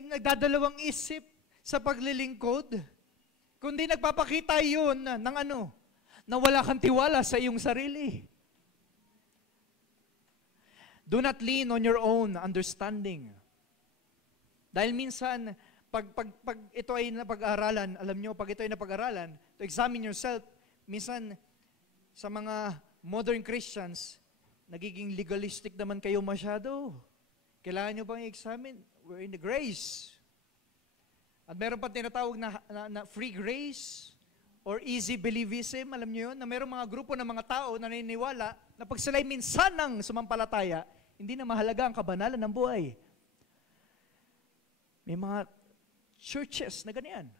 nagdadalawang isip sa paglilingkod, kundi nagpapakita yun ng na wala kang tiwala sa iyong sarili. Do not lean on your own understanding. Dahil minsan, pag ito ay napag-aralan, alam nyo, pag ito ay napag-aralan, to examine yourself, minsan sa mga modern Christians, nagiging legalistic naman kayo masyado. Kailangan nyo bang i-examine? We're in the grace. At meron pa tinatawag na free grace or easy believism. Alam nyo yun? Na meron mga grupo ng mga tao na naniniwala na pag sila'y minsan ng sumampalataya, hindi na mahalaga ang kabanalan ng buhay. May mga churches na ganyan.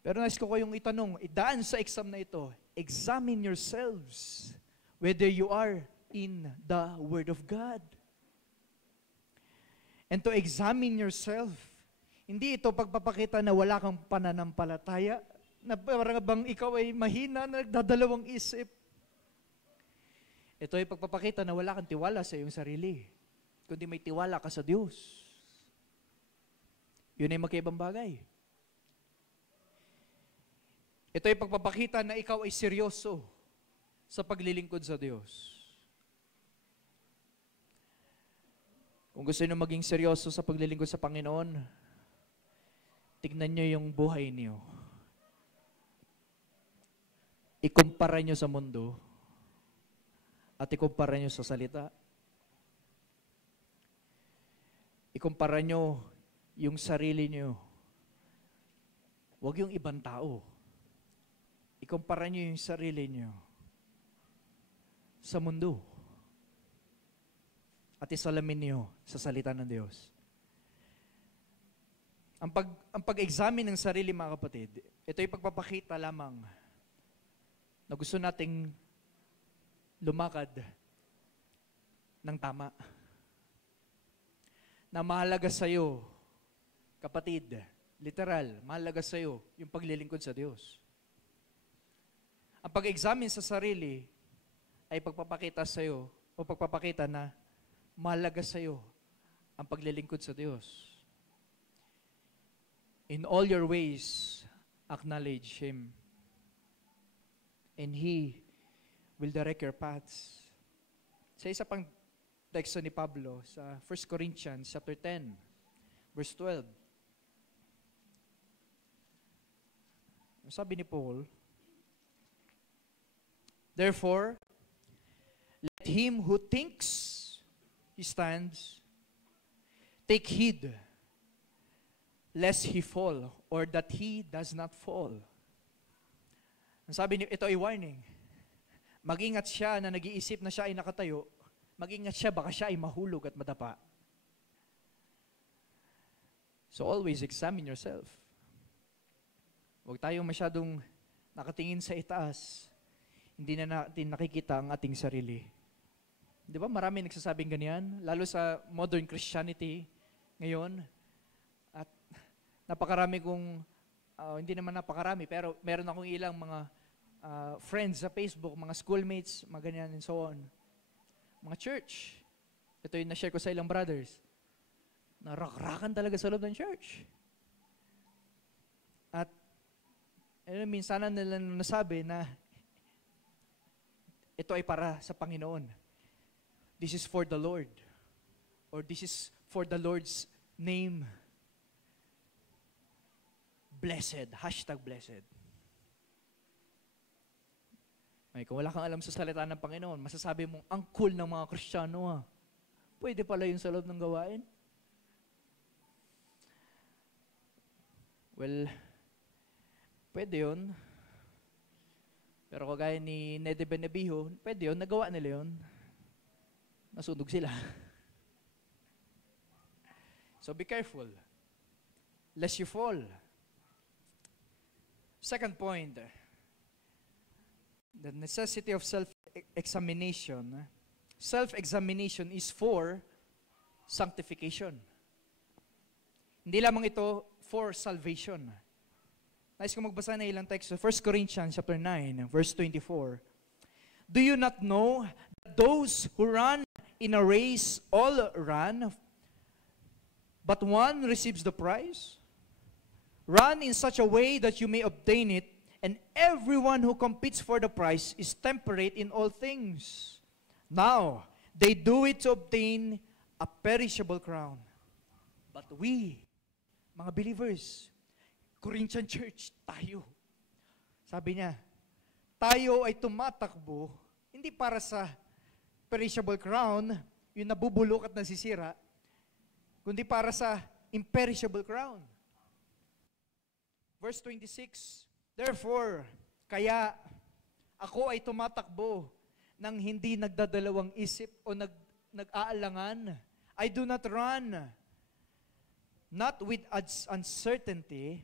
Pero nais ko kayong itanong, idaan sa exam na ito, examine yourselves whether you are in the Word of God. And to examine yourself, hindi ito pagpapakita na wala kang pananampalataya, na parang bang ikaw ay mahina, na nagdadalawang isip. Ito ay pagpapakita na wala kang tiwala sa iyong sarili, kundi may tiwala ka sa Diyos. Yun ay magkaibang bagay. Ito ay pagpapakita na ikaw ay seryoso sa paglilingkod sa Diyos. Kung gusto niyo maging seryoso sa paglilingkod sa Panginoon, tignan niyo yung buhay niyo. Ikumpara niyo sa mundo at ikumpara niyo sa salita. Ikumpara niyo yung sarili niyo. Huwag yung ibang tao. Ikumpara niyo yung sarili niyo sa mundo. At isalamin niyo sa salita ng Diyos. Ang pag-examine ng sarili, mga kapatid, ito ay pagpapakita lamang na gusto nating lumakad ng tama. Na mahalaga sa iyo, kapatid, literal, mahalaga sa iyo yung paglilingkod sa Diyos. Ang pag-examine sa sarili ay pagpapakita sa iyo o pagpapakita na mahalaga sa iyo ang paglilingkod sa Diyos. In all your ways, acknowledge Him. And He will direct your paths. Sa isa pang teksto ni Pablo sa 1 Corinthians chapter 10, verse 12. Sabi ni Paul, therefore, let him who thinks he stands, take heed, lest he fall, or that he does not fall. Ang sabi niyo, ito ay warning. Mag-ingat siya na nag-iisip na siya ay nakatayo. Mag-ingat siya, baka siya ay mahulog at madapa. So always examine yourself. Huwag tayong masyadong nakatingin sa itaas. Hindi na natin nakikita ang ating sarili. Di ba marami nagsasabing ganyan? Lalo sa modern Christianity ngayon. At napakarami kong, hindi naman napakarami, pero meron akong ilang mga friends sa Facebook, mga schoolmates, mga ganyan and so on. Mga church. Ito yung na-share ko sa ilang brothers. Narak-rakan talaga sa loob ng church. At minsan nila nasabi na ito ay para sa Panginoon. This is for the Lord. Or this is for the Lord's name. Blessed. #blessed. Ay, kung wala kang alam sa salita ng Panginoon, masasabi mong, ang cool ng mga Kristiyano ah. Pwede pala yun sa loob ng gawain. Well, pwede yun. Pero kagaya ni Nede Benebijo, pwede yun, nagawa nila yun. Nasunog sila. So be careful, lest you fall. Second point, the necessity of self-examination. Self-examination is for sanctification. Hindi lamang ito for salvation. Nais ko magbasa na ilang text. 1 Corinthians chapter 9, verse 24. Do you not know that those who run in a race all run, but one receives the prize? Run in such a way that you may obtain it, and everyone who competes for the prize is temperate in all things. Now, they do it to obtain a perishable crown. But we, mga believers, Corinthian church, tayo. Sabi niya, tayo ay tumatakbo, hindi para sa perishable crown, yung nabubulok at nasisira, kundi para sa imperishable crown. Verse 26, therefore, kaya ako ay tumatakbo ng hindi nagdadalawang isip o nag-aalangan. I do not run, not with uncertainty,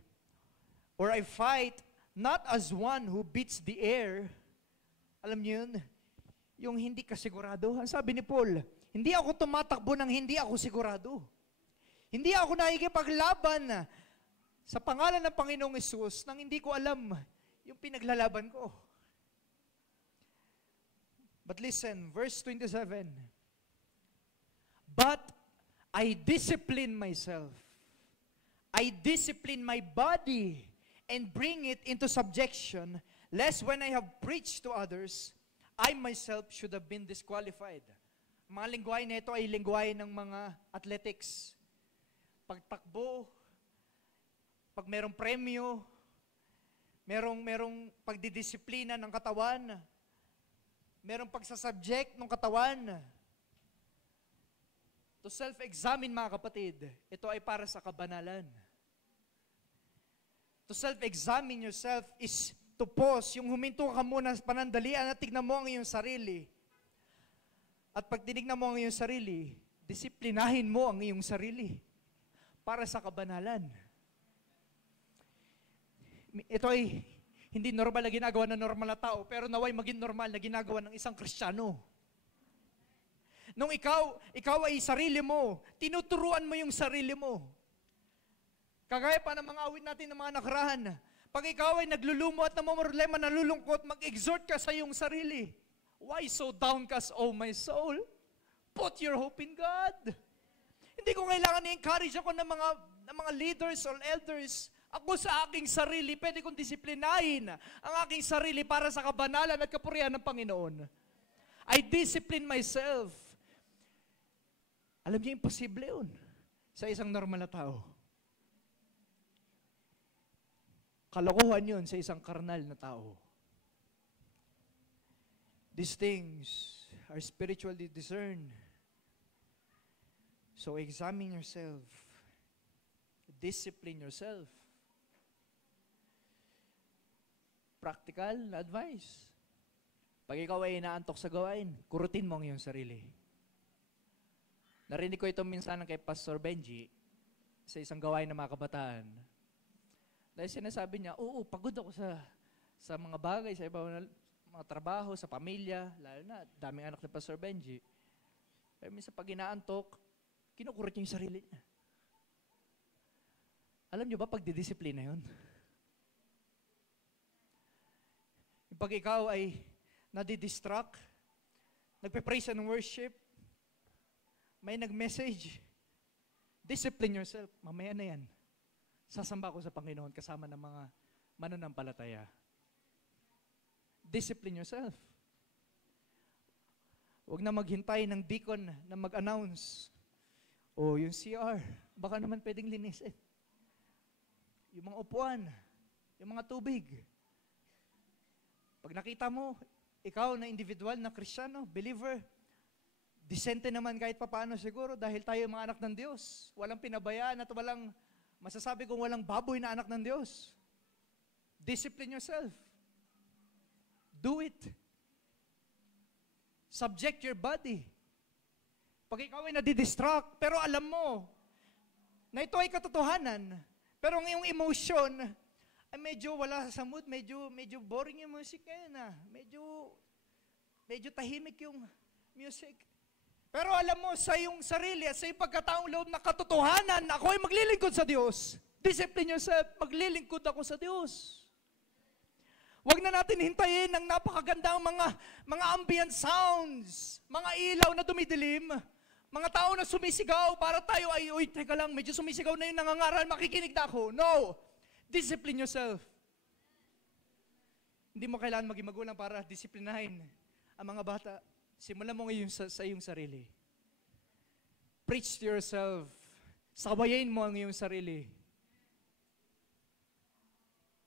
or I fight not as one who beats the air. Alam niyo yun? Yung hindi ka sigurado. Ang sabi ni Paul, hindi ako tumatakbo ng hindi ako sigurado. Hindi ako nakikipaglaban sa pangalan ng Panginoong Hesus nang hindi ko alam yung pinaglalaban ko. But listen, verse 27. But I discipline myself. I discipline my body and bring it into subjection, lest when I have preached to others, I myself should have been disqualified. Mga lingwahe na ito ay lingwahe ng mga athletics. Pagtakbo, pag merong premyo, merong pagdidisiplina ng katawan, merong pagsasubject ng katawan. To self-examine, mga kapatid, ito ay para sa kabanalan. To self-examine yourself is to pause, yung huminto ka muna sa panandalian at tignan mo ang iyong sarili. At pag tinignan mo ang iyong sarili, disiplinahin mo ang iyong sarili para sa kabanalan. Ito ay hindi normal na ginagawa ng normal na tao, pero naway maging normal na ginagawa ng isang Kristiyano. Nung ikaw ay sarili mo, tinuturuan mo yung sarili mo. Kagaya pa ng mga awit natin ng mga nakaraan. Pag ikaw ay naglulumo at namumroblema, nalulungkot, mag-exhort ka sa iyong sarili. Why so downcast, O my soul? Put your hope in God. Hindi ko kailangan i-encourage ako ng mga leaders or elders. Ako sa aking sarili, pwede kong disiplinahin ang aking sarili para sa kabanalan at kapurihan ng Panginoon. I discipline myself. Alam niyo, imposible yun sa isang normal na tao. Kalokohan yun sa isang karnal na tao. These things are spiritually discerned. So examine yourself. Discipline yourself. Practical na advice. Pag ikaw ay inaantok sa gawain, kurutin mo ang iyong sarili. Narinig ko ito minsan kay Pastor Benji sa isang gawain ng mga kabataan. Dahil sinasabi niya, oo, pagod ako sa mga bagay, sa ibang mga trabaho, sa pamilya, lalo na, daming anak ni Pastor Benji. Pero minsan pag inaantok, kinukurot niya yung sarili niya. Alam niyo ba, pagdidisiplina yun? Pag ikaw ay nadidistract, nagpe-praise and worship, may nag-message, discipline yourself. Mamaya na yan. Sasamba ko sa Panginoon kasama ng mga mananampalataya. Discipline yourself. Huwag na maghintay ng deacon na mag-announce. O, yung CR, baka naman pwedeng linisin. Yung mga upuan, yung mga tubig. Pag nakita mo, ikaw na individual na Kristiyano, believer, disente naman kahit papaano siguro dahil tayo mga anak ng Diyos. Walang pinabayaan at walang, masasabi kong walang baboy na anak ng Diyos. Discipline yourself. Do it. Subject your body. Pag ikaw ay nadidistract, pero alam mo na ito ay katotohanan, pero ang iyong emotion ay medyo wala sa mood, medyo boring yung music ngayon medyo tahimik yung music. Pero alam mo, sa iyong sarili at sa iyong pagkataong loob na katotohanan, ako ay maglilingkod sa Diyos. Discipline yourself, maglilingkod ako sa Diyos. Huwag na natin hintayin ang napakagandang mga ambient sounds, mga ilaw na dumidilim, mga tao na sumisigaw para tayo ay, uy, teka lang, medyo sumisigaw na yung nangangaral, makikinig na ako. No! Discipline yourself. Hindi mo kailangan maging magulang para disiplinahin ang mga bata. Simulan mo ngayon sa iyong sarili. Preach to yourself. Sabayin mo ang iyong sarili.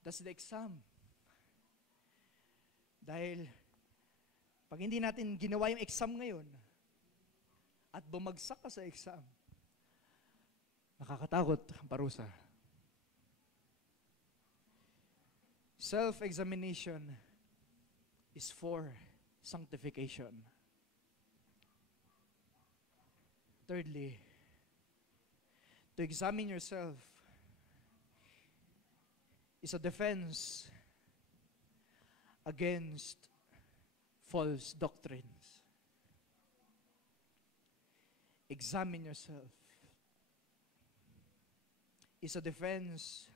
That's the exam. Dahil, pag hindi natin ginawa yung exam ngayon, at bumagsak ka sa exam, nakakatakot ang parusa. Self-examination is for sanctification. Thirdly, to examine yourself is a defense against false doctrines. Examine yourself is a defense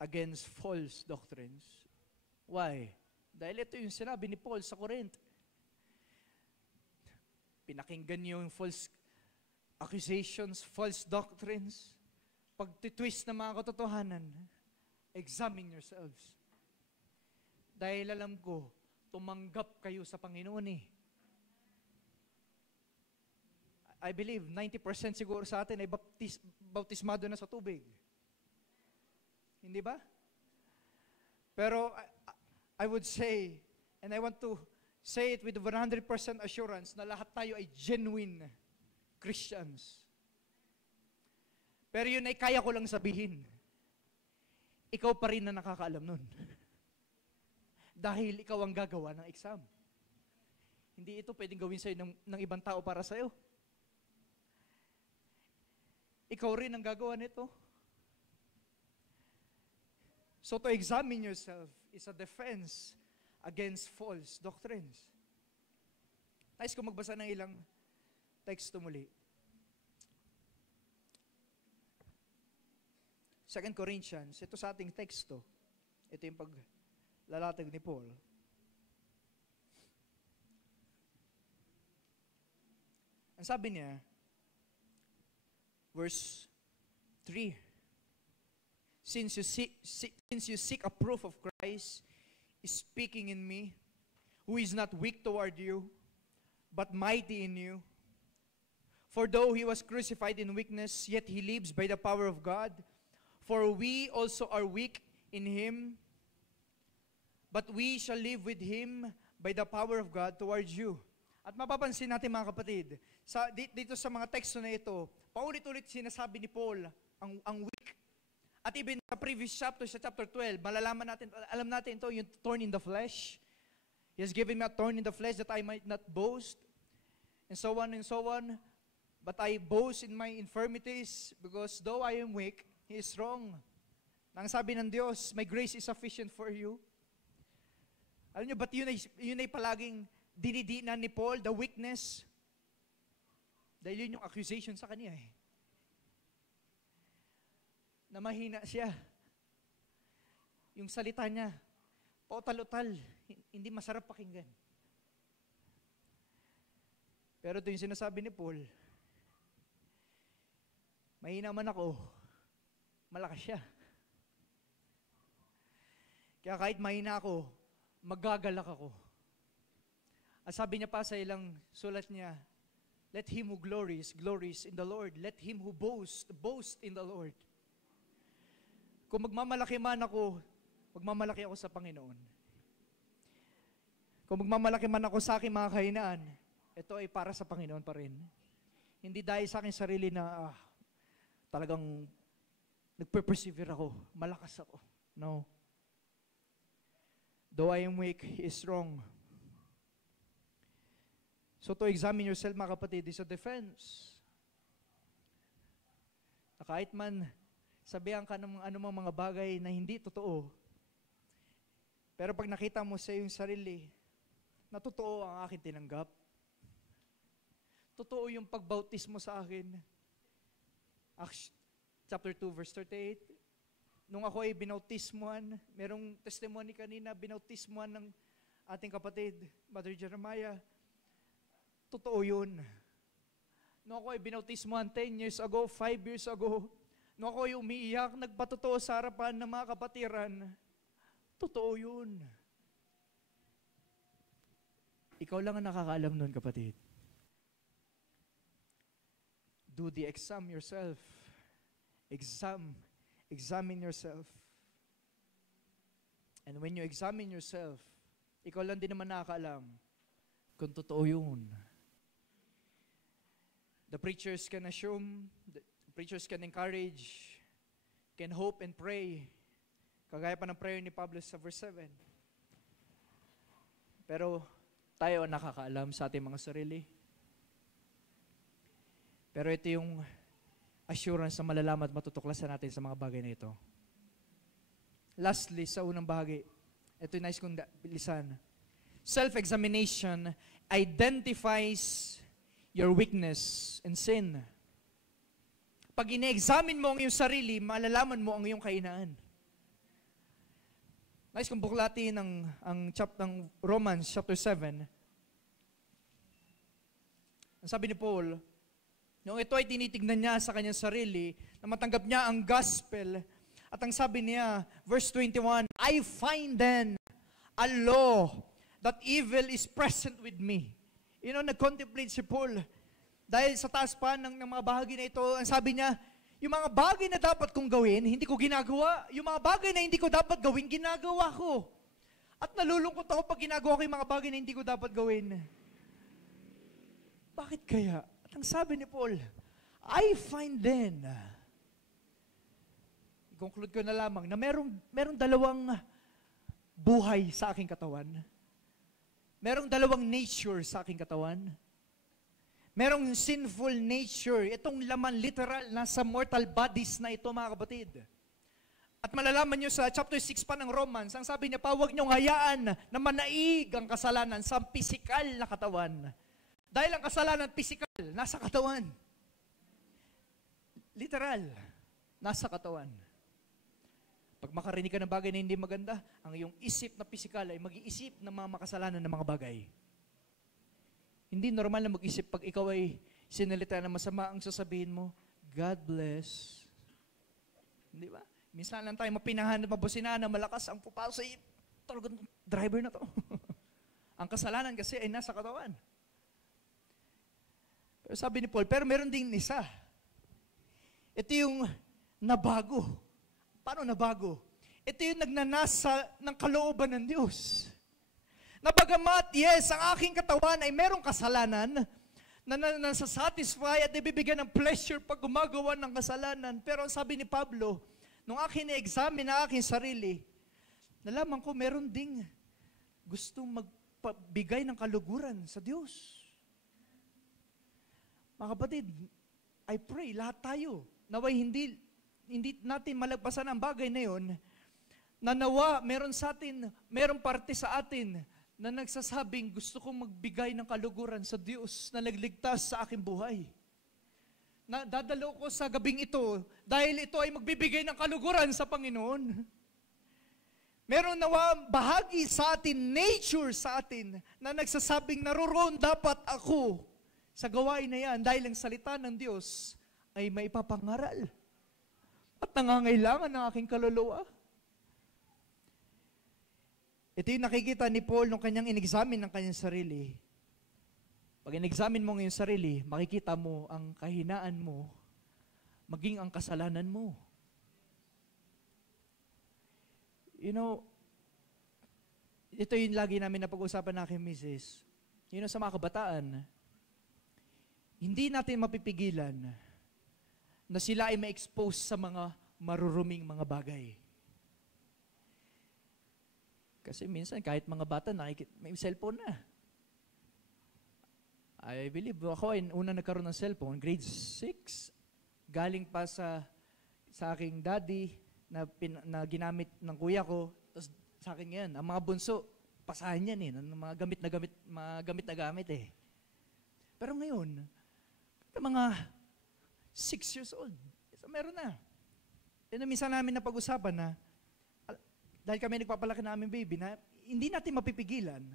against false doctrines. Why? Dahil ito yung sinabi ni Paul sa Corinth. Pinakinggan niyo yung false accusations, false doctrines, pagtitwist ng mga katotohanan. Examine yourselves. Dahil alam ko, tumanggap kayo sa Panginoon eh. I believe 90% siguro sa atin ay bautismado na sa tubig. Hindi ba? Pero I would say, and I want to say it with 100% assurance, na lahat tayo ay genuine Christians. Pero yun ay kaya ko lang sabihin. Ikaw pa rin na nakakaalam nun. Dahil ikaw ang gagawa ng exam. Hindi ito pwedeng gawin sa'yo ng ibang tao para sa'yo. Ikaw rin ang gagawa nito. So to examine yourself is a defense against false doctrines. Nais ko magbasa ng ilang teksto muli. 2 Corinthians, ito sa ating teksto. Ito yung paglalatag ni Paul. Ang sabi niya, verse 3, Since you seek a proof of Christ speaking in me, who is not weak toward you, but mighty in you. For though he was crucified in weakness, yet he lives by the power of God. For we also are weak in him, but we shall live with him by the power of God towards you. At mapapansin natin mga kapatid, dito sa mga teksto na ito, paulit-ulit sinasabi ni Paul ang weak. At even sa previous chapter, sa chapter 12, malalaman natin, alam natin ito, yung thorn in the flesh. He has given me a thorn in the flesh that I might not boast. And so on and so on. But I boast in my infirmities, because though I am weak, He is strong. Nang sabi ng Diyos, my grace is sufficient for you. Alam niyo, ba't yun ay palaging dinidinan ni Paul, the weakness? Dahil yun yung accusation sa kanya eh. Na mahina siya. Yung salita niya, pautal-utal, hindi masarap pakinggan. Pero ito yung sinasabi ni Paul, mahina man ako, malakas siya. Kaya kahit mahina ako, magagalak ako. Sabi niya pa sa ilang sulat niya, let him who glories in the Lord. Let him who boast in the Lord. Kung magmamalaki man ako, magmamalaki ako sa Panginoon. Kung magmamalaki man ako sa aking mga kahinaan, ito ay para sa Panginoon pa rin. Hindi dahil sa aking sarili na talagang nagpe-persevere ako, malakas ako. No. Though I am weak, He is strong. So to examine yourself, mga kapatid, is a defense. Na kahit man sabihan ka ng anumang mga bagay na hindi totoo, pero pag nakita mo sa iyong sarili, na totoo ang aking tinanggap, totoo yung pagbautismo sa akin. Acts chapter 2, verse 38, nung ako ay binautismuhan, merong testimony kanina, binautismuhan ng ating kapatid, Brother Jeremiah, totoo yun. Nung ako ay binautismuhan 10 years ago, 5 years ago, nung ako ay umiiyak, nagpatotoo sa harapan ng mga kapatiran, totoo yun. Ikaw lang ang nakakaalam nun, kapatid. Do the exam yourself. Examine yourself. And when you examine yourself, ikaw lang din naman nakakaalam kung totoo yun. The preachers can assume, the preachers can encourage, can hope and pray. Kagaya pa ng prayer ni Pablo sa verse 7. Pero tayo ang nakakaalam sa ating mga sarili. Pero ito yung assurance na malalaman at matutuklasan natin sa mga bagay na ito. Lastly, sa unang bahagi, ito yung nais kong bilisan. Self-examination identifies your weakness and sin. Pag ine-examine mo ang iyong sarili, malalaman mo ang iyong kahinaan. Nais kong buklatin ang Romans chapter 7. Ang sabi ni Paul, noong ito ay tinitignan niya sa kanyang sarili, na matanggap niya ang gospel, at ang sabi niya, verse 21, I find then a law that evil is present with me. Nag-contemplate si Paul. Dahil sa taas pa ng mga bahagi na ito, ang sabi niya, yung mga bagay na dapat kong gawin, hindi ko ginagawa. Yung mga bagay na hindi ko dapat gawin, ginagawa ko. At nalulungkot ako pag ginagawa ko yung mga bagay na hindi ko dapat gawin. Bakit kaya? At ang sabi ni Paul, I find then, i-conclude ko na lamang, na merong dalawang buhay sa aking katawan. Merong dalawang nature sa aking katawan. Merong sinful nature. Itong laman literal nasa mortal bodies na ito, mga kapatid. At malalaman nyo sa chapter 6 pa ng Romans, ang sabi niya pa, huwag niyong hayaan na manaig ang kasalanan sa pisikal na katawan. Dahil ang kasalanan pisikal, nasa katawan. Literal, nasa katawan. Pag makarinig ka ng bagay na hindi maganda, ang iyong isip na pisikal ay mag-iisip ng mga makasalanan ng mga bagay. Hindi normal na mag-isip pag ikaw ay sinalita na masama, ang sasabihin mo, God bless. Hindi ba? Minsan lang tayo mapinahan at mabusinahan na malakas ang pupasok sa talagang driver na to. Ang kasalanan kasi ay nasa katawan. Pero sabi ni Paul, pero meron ding isa. Ito yung nabago. Paano nabago? Ito yung nagnanasa ng kalooban ng Diyos. Na bagamat, yes, ang aking katawan ay merong kasalanan na nasasatisfy at ibibigyan ng pleasure pag gumagawa ng kasalanan. Pero ang sabi ni Pablo, nung akin na-examine na aking sarili, nalaman ko meron ding gustong magbigay ng kaluguran sa Diyos. Mga kapatid, I pray, lahat tayo, naway hindi natin malagpasan ang bagay na yun, na nawa, meron sa atin, merong parte sa atin na nagsasabing gusto kong magbigay ng kaluguran sa Diyos na nagligtas sa aking buhay. Na dadalo ko sa gabing ito dahil ito ay magbibigay ng kaluguran sa Panginoon. Meron nawa bahagi sa atin, nature sa atin, na nagsasabing naroon dapat ako sa gawain na yan dahil ang salita ng Diyos ay maipapangaral at nangangailangan ng aking kaluluwa. Ito yung nakikita ni Paul nung kanyang in-examine ng kanyang sarili. Pag in-examine mo ngayong sarili, makikita mo ang kahinaan mo, maging ang kasalanan mo. You know, ito yung lagi namin napag-usapan na aking misis. You know, sa mga kabataan, hindi natin mapipigilan na sila ay ma-expose sa mga maruruming mga bagay. Kasi minsan, kahit mga bata, may cellphone na. I believe, ako ay una nagkaroon ng cellphone, grade 6. Galing pa sa aking daddy na ginamit ng kuya ko. Tapos sa akin yan, ang mga bunso, pasahan yan eh. Mga gamit na gamit eh. Pero ngayon, mga 6 years old, so meron na. Minsan namin napag-usapan na, dahil kami nagpapalaki na aming baby, na hindi natin mapipigilan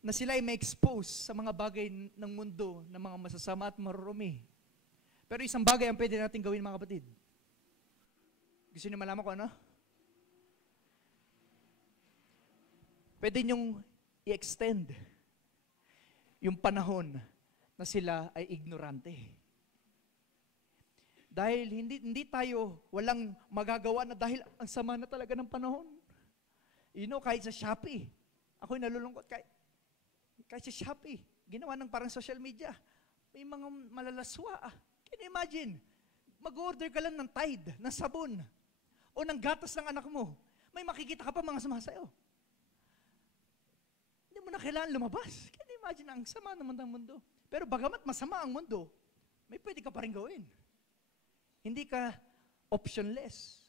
na sila ay ma-expose sa mga bagay ng mundo na mga masasama at marurumi. Pero isang bagay ang pwede natin gawin, mga kapatid. Gusto niyo malaman ko ano? Pwede niyong i-extend yung panahon na sila ay ignorante. Dahil hindi tayo walang magagawa na dahil ang sama na talaga ng panahon. You know, kahit sa Shopee, ako'y nalulungkot kahit sa Shopee, ginawa ng parang social media, may mga malalaswa. Can you imagine? Mag-order ka lang ng Tide, ng sabon, o ng gatas ng anak mo. May makikita ka pa mga sumasayaw. Hindi mo na kailangan lumabas. Can you imagine? Ang sama naman ng mundo. Pero bagamat masama ang mundo, may pwede ka pa rin gawin. Hindi ka optionless.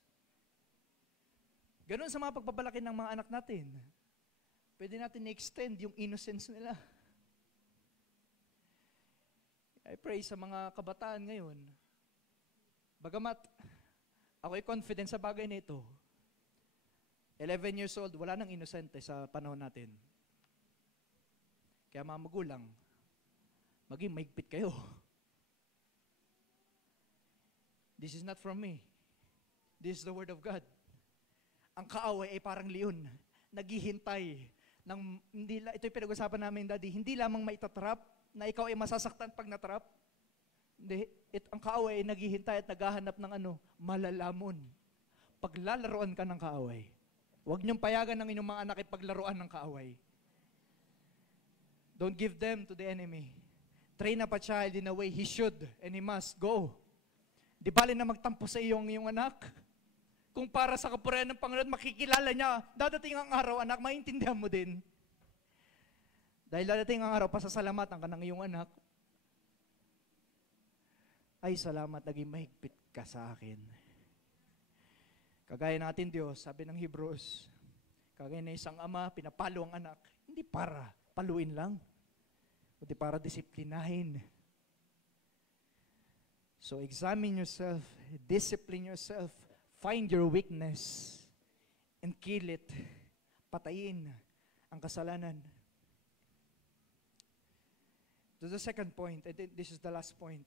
Ganun sa mga pagpapalaki ng mga anak natin. Pwede natin i-extend yung innocence nila. I pray sa mga kabataan ngayon, bagamat ako ay confident sa bagay na ito, 11 years old, wala nang inosente sa panahon natin. Kaya mga magulang, maging maigpit kayo. This is not from me. This is the word of God. Ang kaaway ay parang leon, naghihintay ito'y pinag-usapan namin, Daddy, hindi lamang maitatrap na ikaw ay masasaktan pag natrap. Hindi, ang kaaway ay naghihintay at naghahanap ng malalamon. Paglalaroan ka ng kaaway. Huwag niyong payagan ng inyong mga anak ay paglaruan ng kaaway. Don't give them to the enemy. Train up a child in a way he should and he must go. Di bali na magtampo sa iyong anak. Kung para sa kapurihan ng Panginoon, makikilala niya, dadating ang araw, anak, maintindihan mo din. Dahil dadating ang araw, pasasalamatan ka ng iyong anak. Ay, salamat, naging mahigpit ka sa akin. Kagaya natin Diyos, sabi ng Hebrews, kagaya na isang ama, pinapalo ang anak, hindi para paluin lang, kundi para disiplinahin. So examine yourself, discipline yourself, find your weakness, and kill it. Patayin ang kasalanan. To the second point, and this is the last point.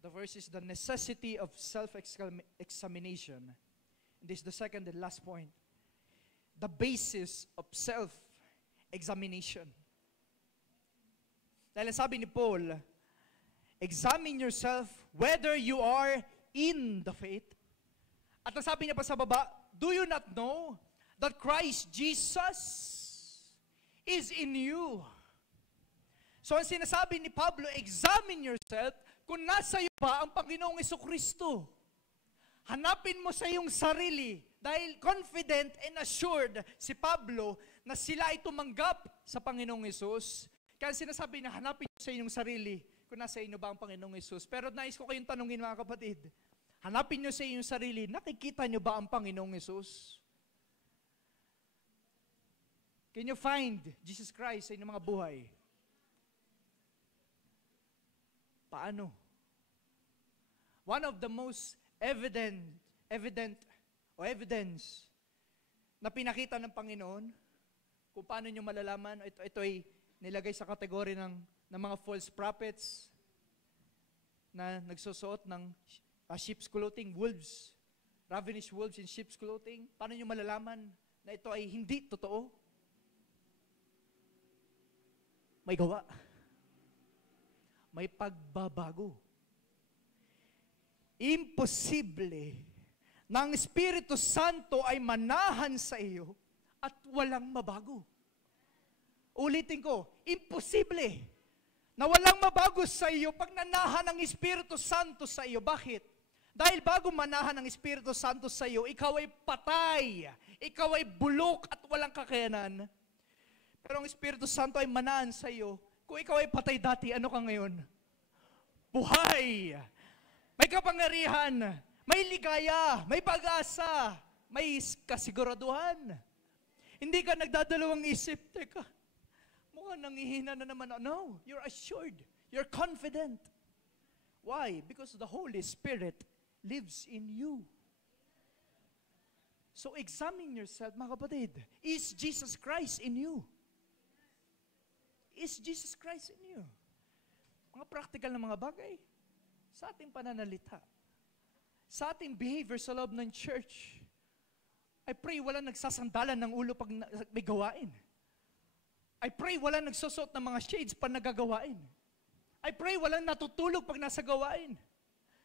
The verse is the necessity of self-examination. And this is the second and last point. The basis of self-examination. Dahil sabi ni Paul, examine yourself whether you are in the faith. At nasabi niya pa sa baba, do you not know that Christ Jesus is in you? So ang sinasabi ni Pablo, examine yourself kung nasa iyo ba ang Panginoong Jesucristo. Hanapin mo sa iyong sarili dahil confident and assured si Pablo na sila ay tumanggap sa Panginoong Hesus. Kaya sinasabi na hanapin niyo sa iyong sarili kung nasa inyo ba ang Panginoong Hesus. Pero nais ko kayong tanungin, mga kapatid, hanapin niyo sa inyong sarili, nakikita niyo ba ang Panginoong Hesus? Can you find Jesus Christ sa inyong mga buhay? Paano? One of the most evidence na pinakita ng Panginoon, kung paano niyo malalaman, ito ay nilagay sa kategory ng mga false prophets na nagsusuot ng sheep's clothing, wolves, ravenous wolves in sheep's clothing. Paano nyo malalaman na ito ay hindi totoo? May gawa. may pagbabago. Imposible na ang Espiritu Santo ay manahan sa iyo at walang mabago. Ulitin ko, imposible na walang mabago sa iyo pag nanahan ng Espiritu Santo sa iyo. Bakit? Dahil bago manahan ng Espiritu Santo sa iyo, ikaw ay patay, ikaw ay bulok at walang kakayanan. Pero ang Espiritu Santo ay manahan sa iyo. Kung ikaw ay patay dati, ano ka ngayon? Buhay! May kapangyarihan, may ligaya, may pag-asa, may kasiguraduhan. Hindi ka nagdadalawang isip, teka, mukhang nangihina na naman. No, you're assured, you're confident. Why? Because the Holy Spirit lives in you. So examine yourself, mga kapatid. Is Jesus Christ in you? Is Jesus Christ in you? Mga practical na mga bagay. Sa ating pananalita. Sa ating behavior sa loob ng church. I pray wala nagsasandalan ng ulo pag may gawain. I pray wala nagsusot ng mga shades pag nagagawain. I pray wala natutulog pag nasa gawain.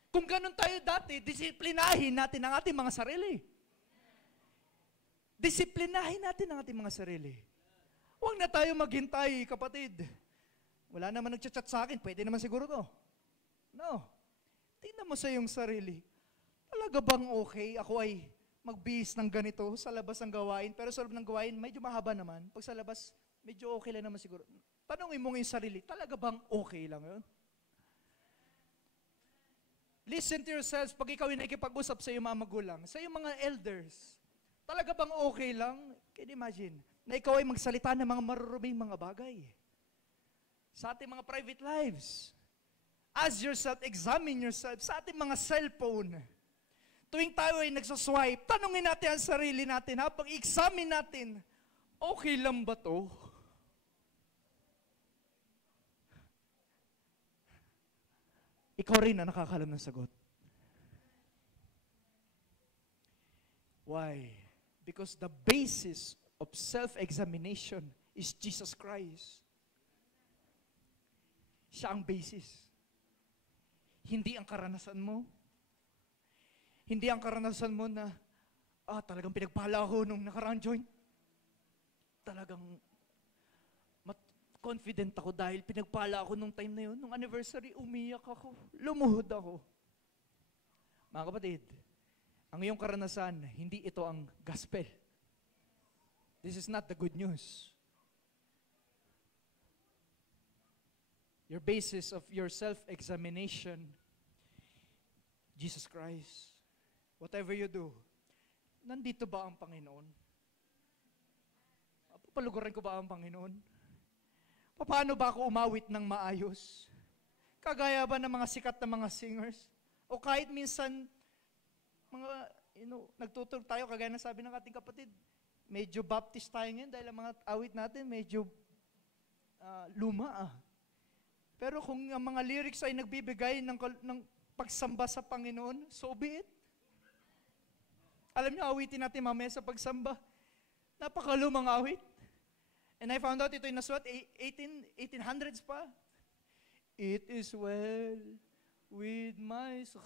Kung ganun tayo dati, disiplinahin natin ang ating mga sarili. Disiplinahin natin ang ating mga sarili. Huwag na tayo maghintay, kapatid. Wala naman nagchat-chat sa akin, pwede naman siguro to. No. Tingnan mo sa iyong sarili. Talaga bang okay ako ay magbihis ng ganito sa labas ng gawain, pero sa loob ng gawain, medyo mahaba naman. Pag sa labas, medyo okay lang naman siguro. Tanungin mo yung sarili, talaga bang okay lang yun? Listen to yourselves pag ikaw yung nakikipag-usap sa iyong mga magulang, sa iyong mga elders. Talaga bang okay lang? Can you imagine? Na ikaw ay magsalita ng mga maruruming mga bagay. Sa ating mga private lives. Ask yourself, examine yourself. Sa ating mga cellphone. Tuwing tayo ay nagsaswipe, tanungin natin ang sarili natin, habang examine natin, okay lang ba to? Ikaw rin ang nakakalam ng sagot. Why? Because the basis of self-examination is Jesus Christ. Siya ang basis. Hindi ang karanasan mo. Hindi ang karanasan mo na, talagang pinagpala ako nung nakaraang joint. Talagang confident ako dahil pinagpala ako nung time na yun. Nung anniversary, umiyak ako. Lumuhod ako. Mga kapatid, ang iyong karanasan, hindi ito ang gospel. This is not the good news. Your basis of your self-examination, Jesus Christ. Whatever you do, nandito ba ang Panginoon? Papaluguran ko ba ang Panginoon? Paano ba ako umawit ng maayos? Kagaya ba ng mga sikat na mga singers? O kahit minsan, nagtutulog tayo, kagaya na sabi ng ating kapatid, medyo Baptist tayo ngayon dahil ang mga awit natin medyo luma. Pero kung ang mga lyrics ay nagbibigay ng pagsamba sa Panginoon, so be it. Alam niyo, awitin natin mamaya sa pagsamba. Napakalumang awit. And I found out ito yung nasulat, 1800s pa. It is well with my soul.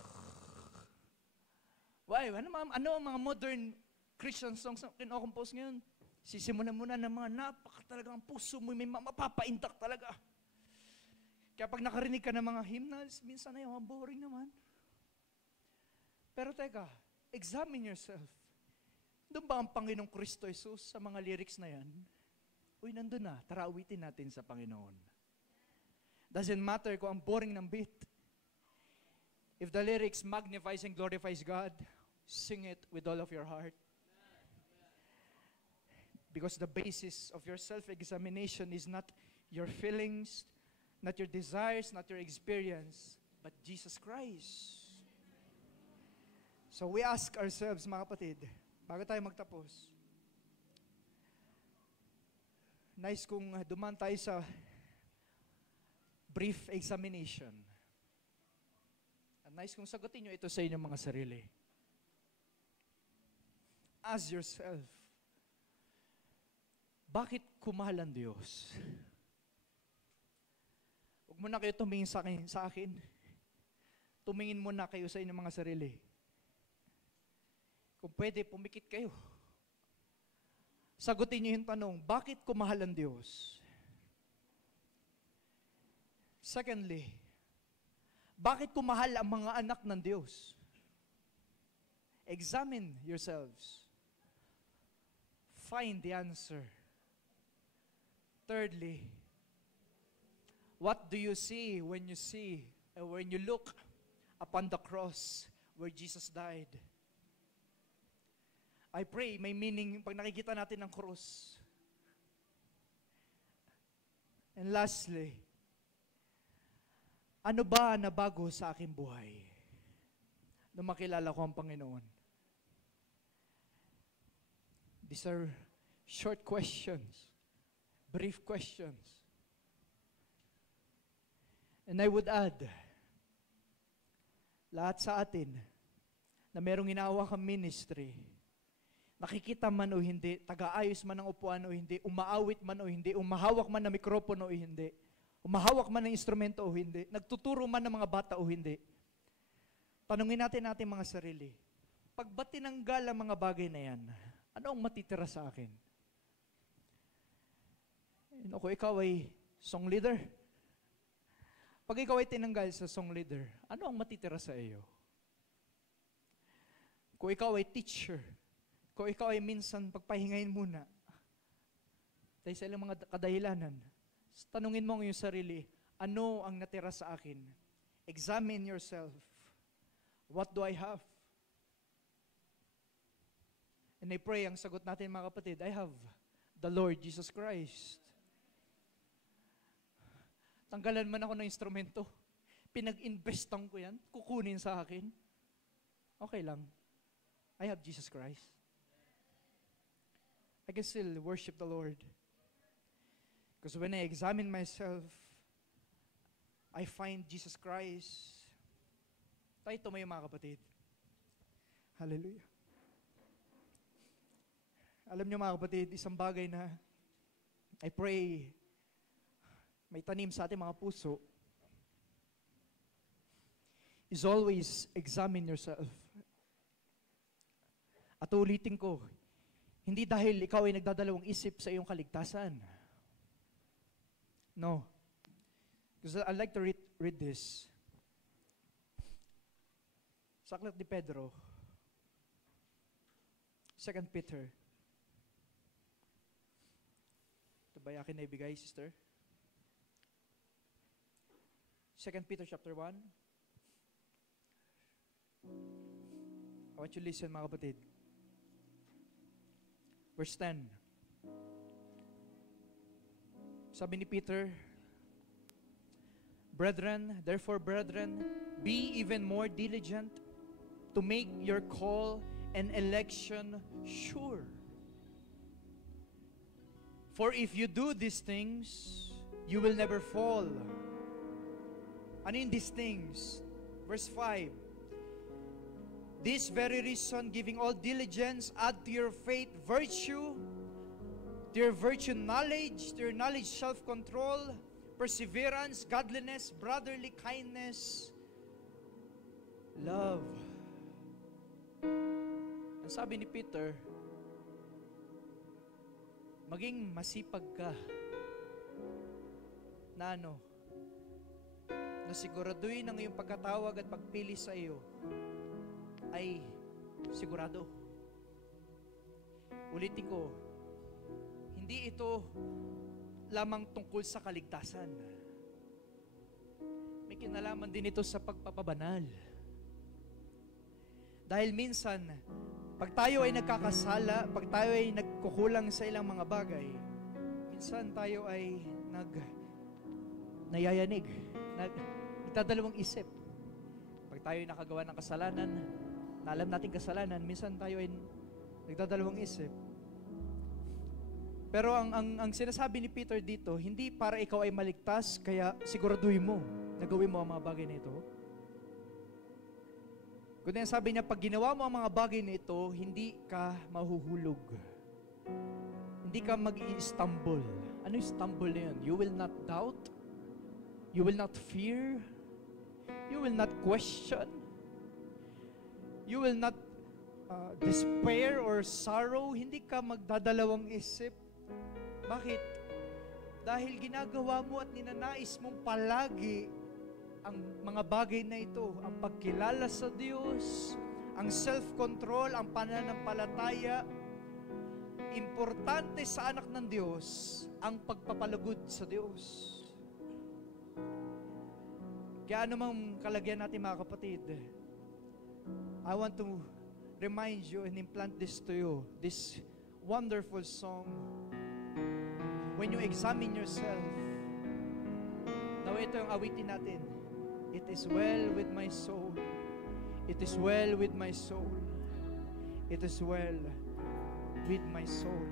Why? Ano ang mga modern Christian songs na kinocompose ngayon? Sisimulan muna ng mga talagang puso mo, may mapapaintak talaga. Kaya pag nakarinig ka ng mga hymnals, minsan ay boring naman. Pero teka, examine yourself. Doon ba ang Panginoong Kristo Jesus sa mga lyrics na yan? Uy, nandun na. Tara, awitin natin sa Panginoon. Doesn't matter kung ang boring ng beat. If the lyrics magnifies and glorifies God, sing it with all of your heart. Because the basis of your self-examination is not your feelings, not your desires, not your experience, but Jesus Christ. So we ask ourselves, mga kapatid, bago tayo magtapos, nice kung duman tayo sa brief examination. At nice kung sagutin nyo ito sa inyong mga sarili. Ask yourself, bakit kumahal ang Diyos? Huwag muna kayo tumingin sa akin. Tumingin muna kayo sa inyong mga sarili. Kung pwede, pumikit kayo. Sagutin niyo yung tanong, bakit ko mahal ang Diyos? Secondly, bakit ko mahal ang mga anak ng Diyos? Examine yourselves. Find the answer. Thirdly, what do you see when you look upon the cross where Jesus died? I pray may meaning pag nakikita natin ang cross. And lastly, ano ba na bago sa aking buhay nung makilala ko ang Panginoon? These are short questions, brief questions. And I would add, lahat sa atin na merong inawakang ministry, nakikita man o hindi, taga-ayos man ng upuan o hindi, umaawit man o hindi, umahawak man ng mikropono o hindi, umahawak man ng instrumento o hindi, nagtuturo man ng mga bata o hindi, tanungin natin mga sarili, pag ba tinanggal ang mga bagay na yan, ano ang matitira sa akin? Kung ikaw ay song leader, pag ikaw ay tinanggal sa song leader, ano ang matitira sa iyo? Kung ikaw ay teacher, kung ikaw ay minsan pagpahingahin muna, dahil sa ilang mga kadahilanan, tanungin mo ang iyong sarili, ano ang natira sa akin? Examine yourself. What do I have? And I pray, ang sagot natin mga kapatid, I have the Lord Jesus Christ. Tanggalan man ako ng instrumento, pinag-investan ko yan, kukunin sa akin, okay lang. I have Jesus Christ. I can still worship the Lord. Because when I examine myself, I find Jesus Christ. Tayo tumayo mga kapatid. Hallelujah. Alam niyo mga kapatid, isang bagay na I pray may tanim sa ating mga puso is always examine yourself. At ulitin ko, hindi dahil ikaw ay nagdadalawang isip sa iyong kaligtasan. No. Because I'd like to read this. Sa Aklat ni Pedro, 2 Peter. Ito ba akin na ibigay, sister? 2 Peter chapter 1. I want you to listen mga kapatid. Verse 10. Sabi ni Peter, Therefore, brethren, be even more diligent to make your call and election sure. For if you do these things, you will never fall. Ano yung these things? Verse 5. This very reason, giving all diligence, add to your faith virtue, to your virtue knowledge, to your knowledge self-control, perseverance, godliness, brotherly kindness, love. Ang sabi ni Peter, maging masipag ka na na siguraduhin ang iyong pagkatawag at pagpili sa iyo ay sigurado. Ulitin ko, hindi ito lamang tungkol sa kaligtasan. May kinalaman din ito sa pagpapabanal. Dahil minsan, pag tayo ay nagkakasala, pag tayo ay nagkukulang sa ilang mga bagay, minsan tayo ay nayayanig, nagdadalawang isip. Pag tayo ay nakagawa ng kasalanan, na alam natin kasalanan, minsan tayo ay nagdadalawang isip. Pero ang sinasabi ni Peter dito, hindi para ikaw ay maligtas, kaya siguraduhin mo na gawin mo ang mga bagay na ito. Kundi ang sabi niya, pag ginawa mo ang mga bagay na ito, hindi ka mahuhulog. Hindi ka mag-i-stumble. Ano yung stumble na yun? You will not doubt. You will not fear. You will not question. You will not despair or sorrow. Hindi ka magdadalawang isip. Bakit? Dahil ginagawa mo at ninanais mong palagi ang mga bagay na ito, ang pagkilala sa Diyos, ang self-control, ang pananampalataya. Importante sa anak ng Diyos ang pagpapalagod sa Diyos. Kaya anumang kalagyan natin mga kapatid, I want to remind you and implant this to you, this wonderful song. When you examine yourself, ito yung awitin natin. It is well with my soul. It is well with my soul. It is well with my soul.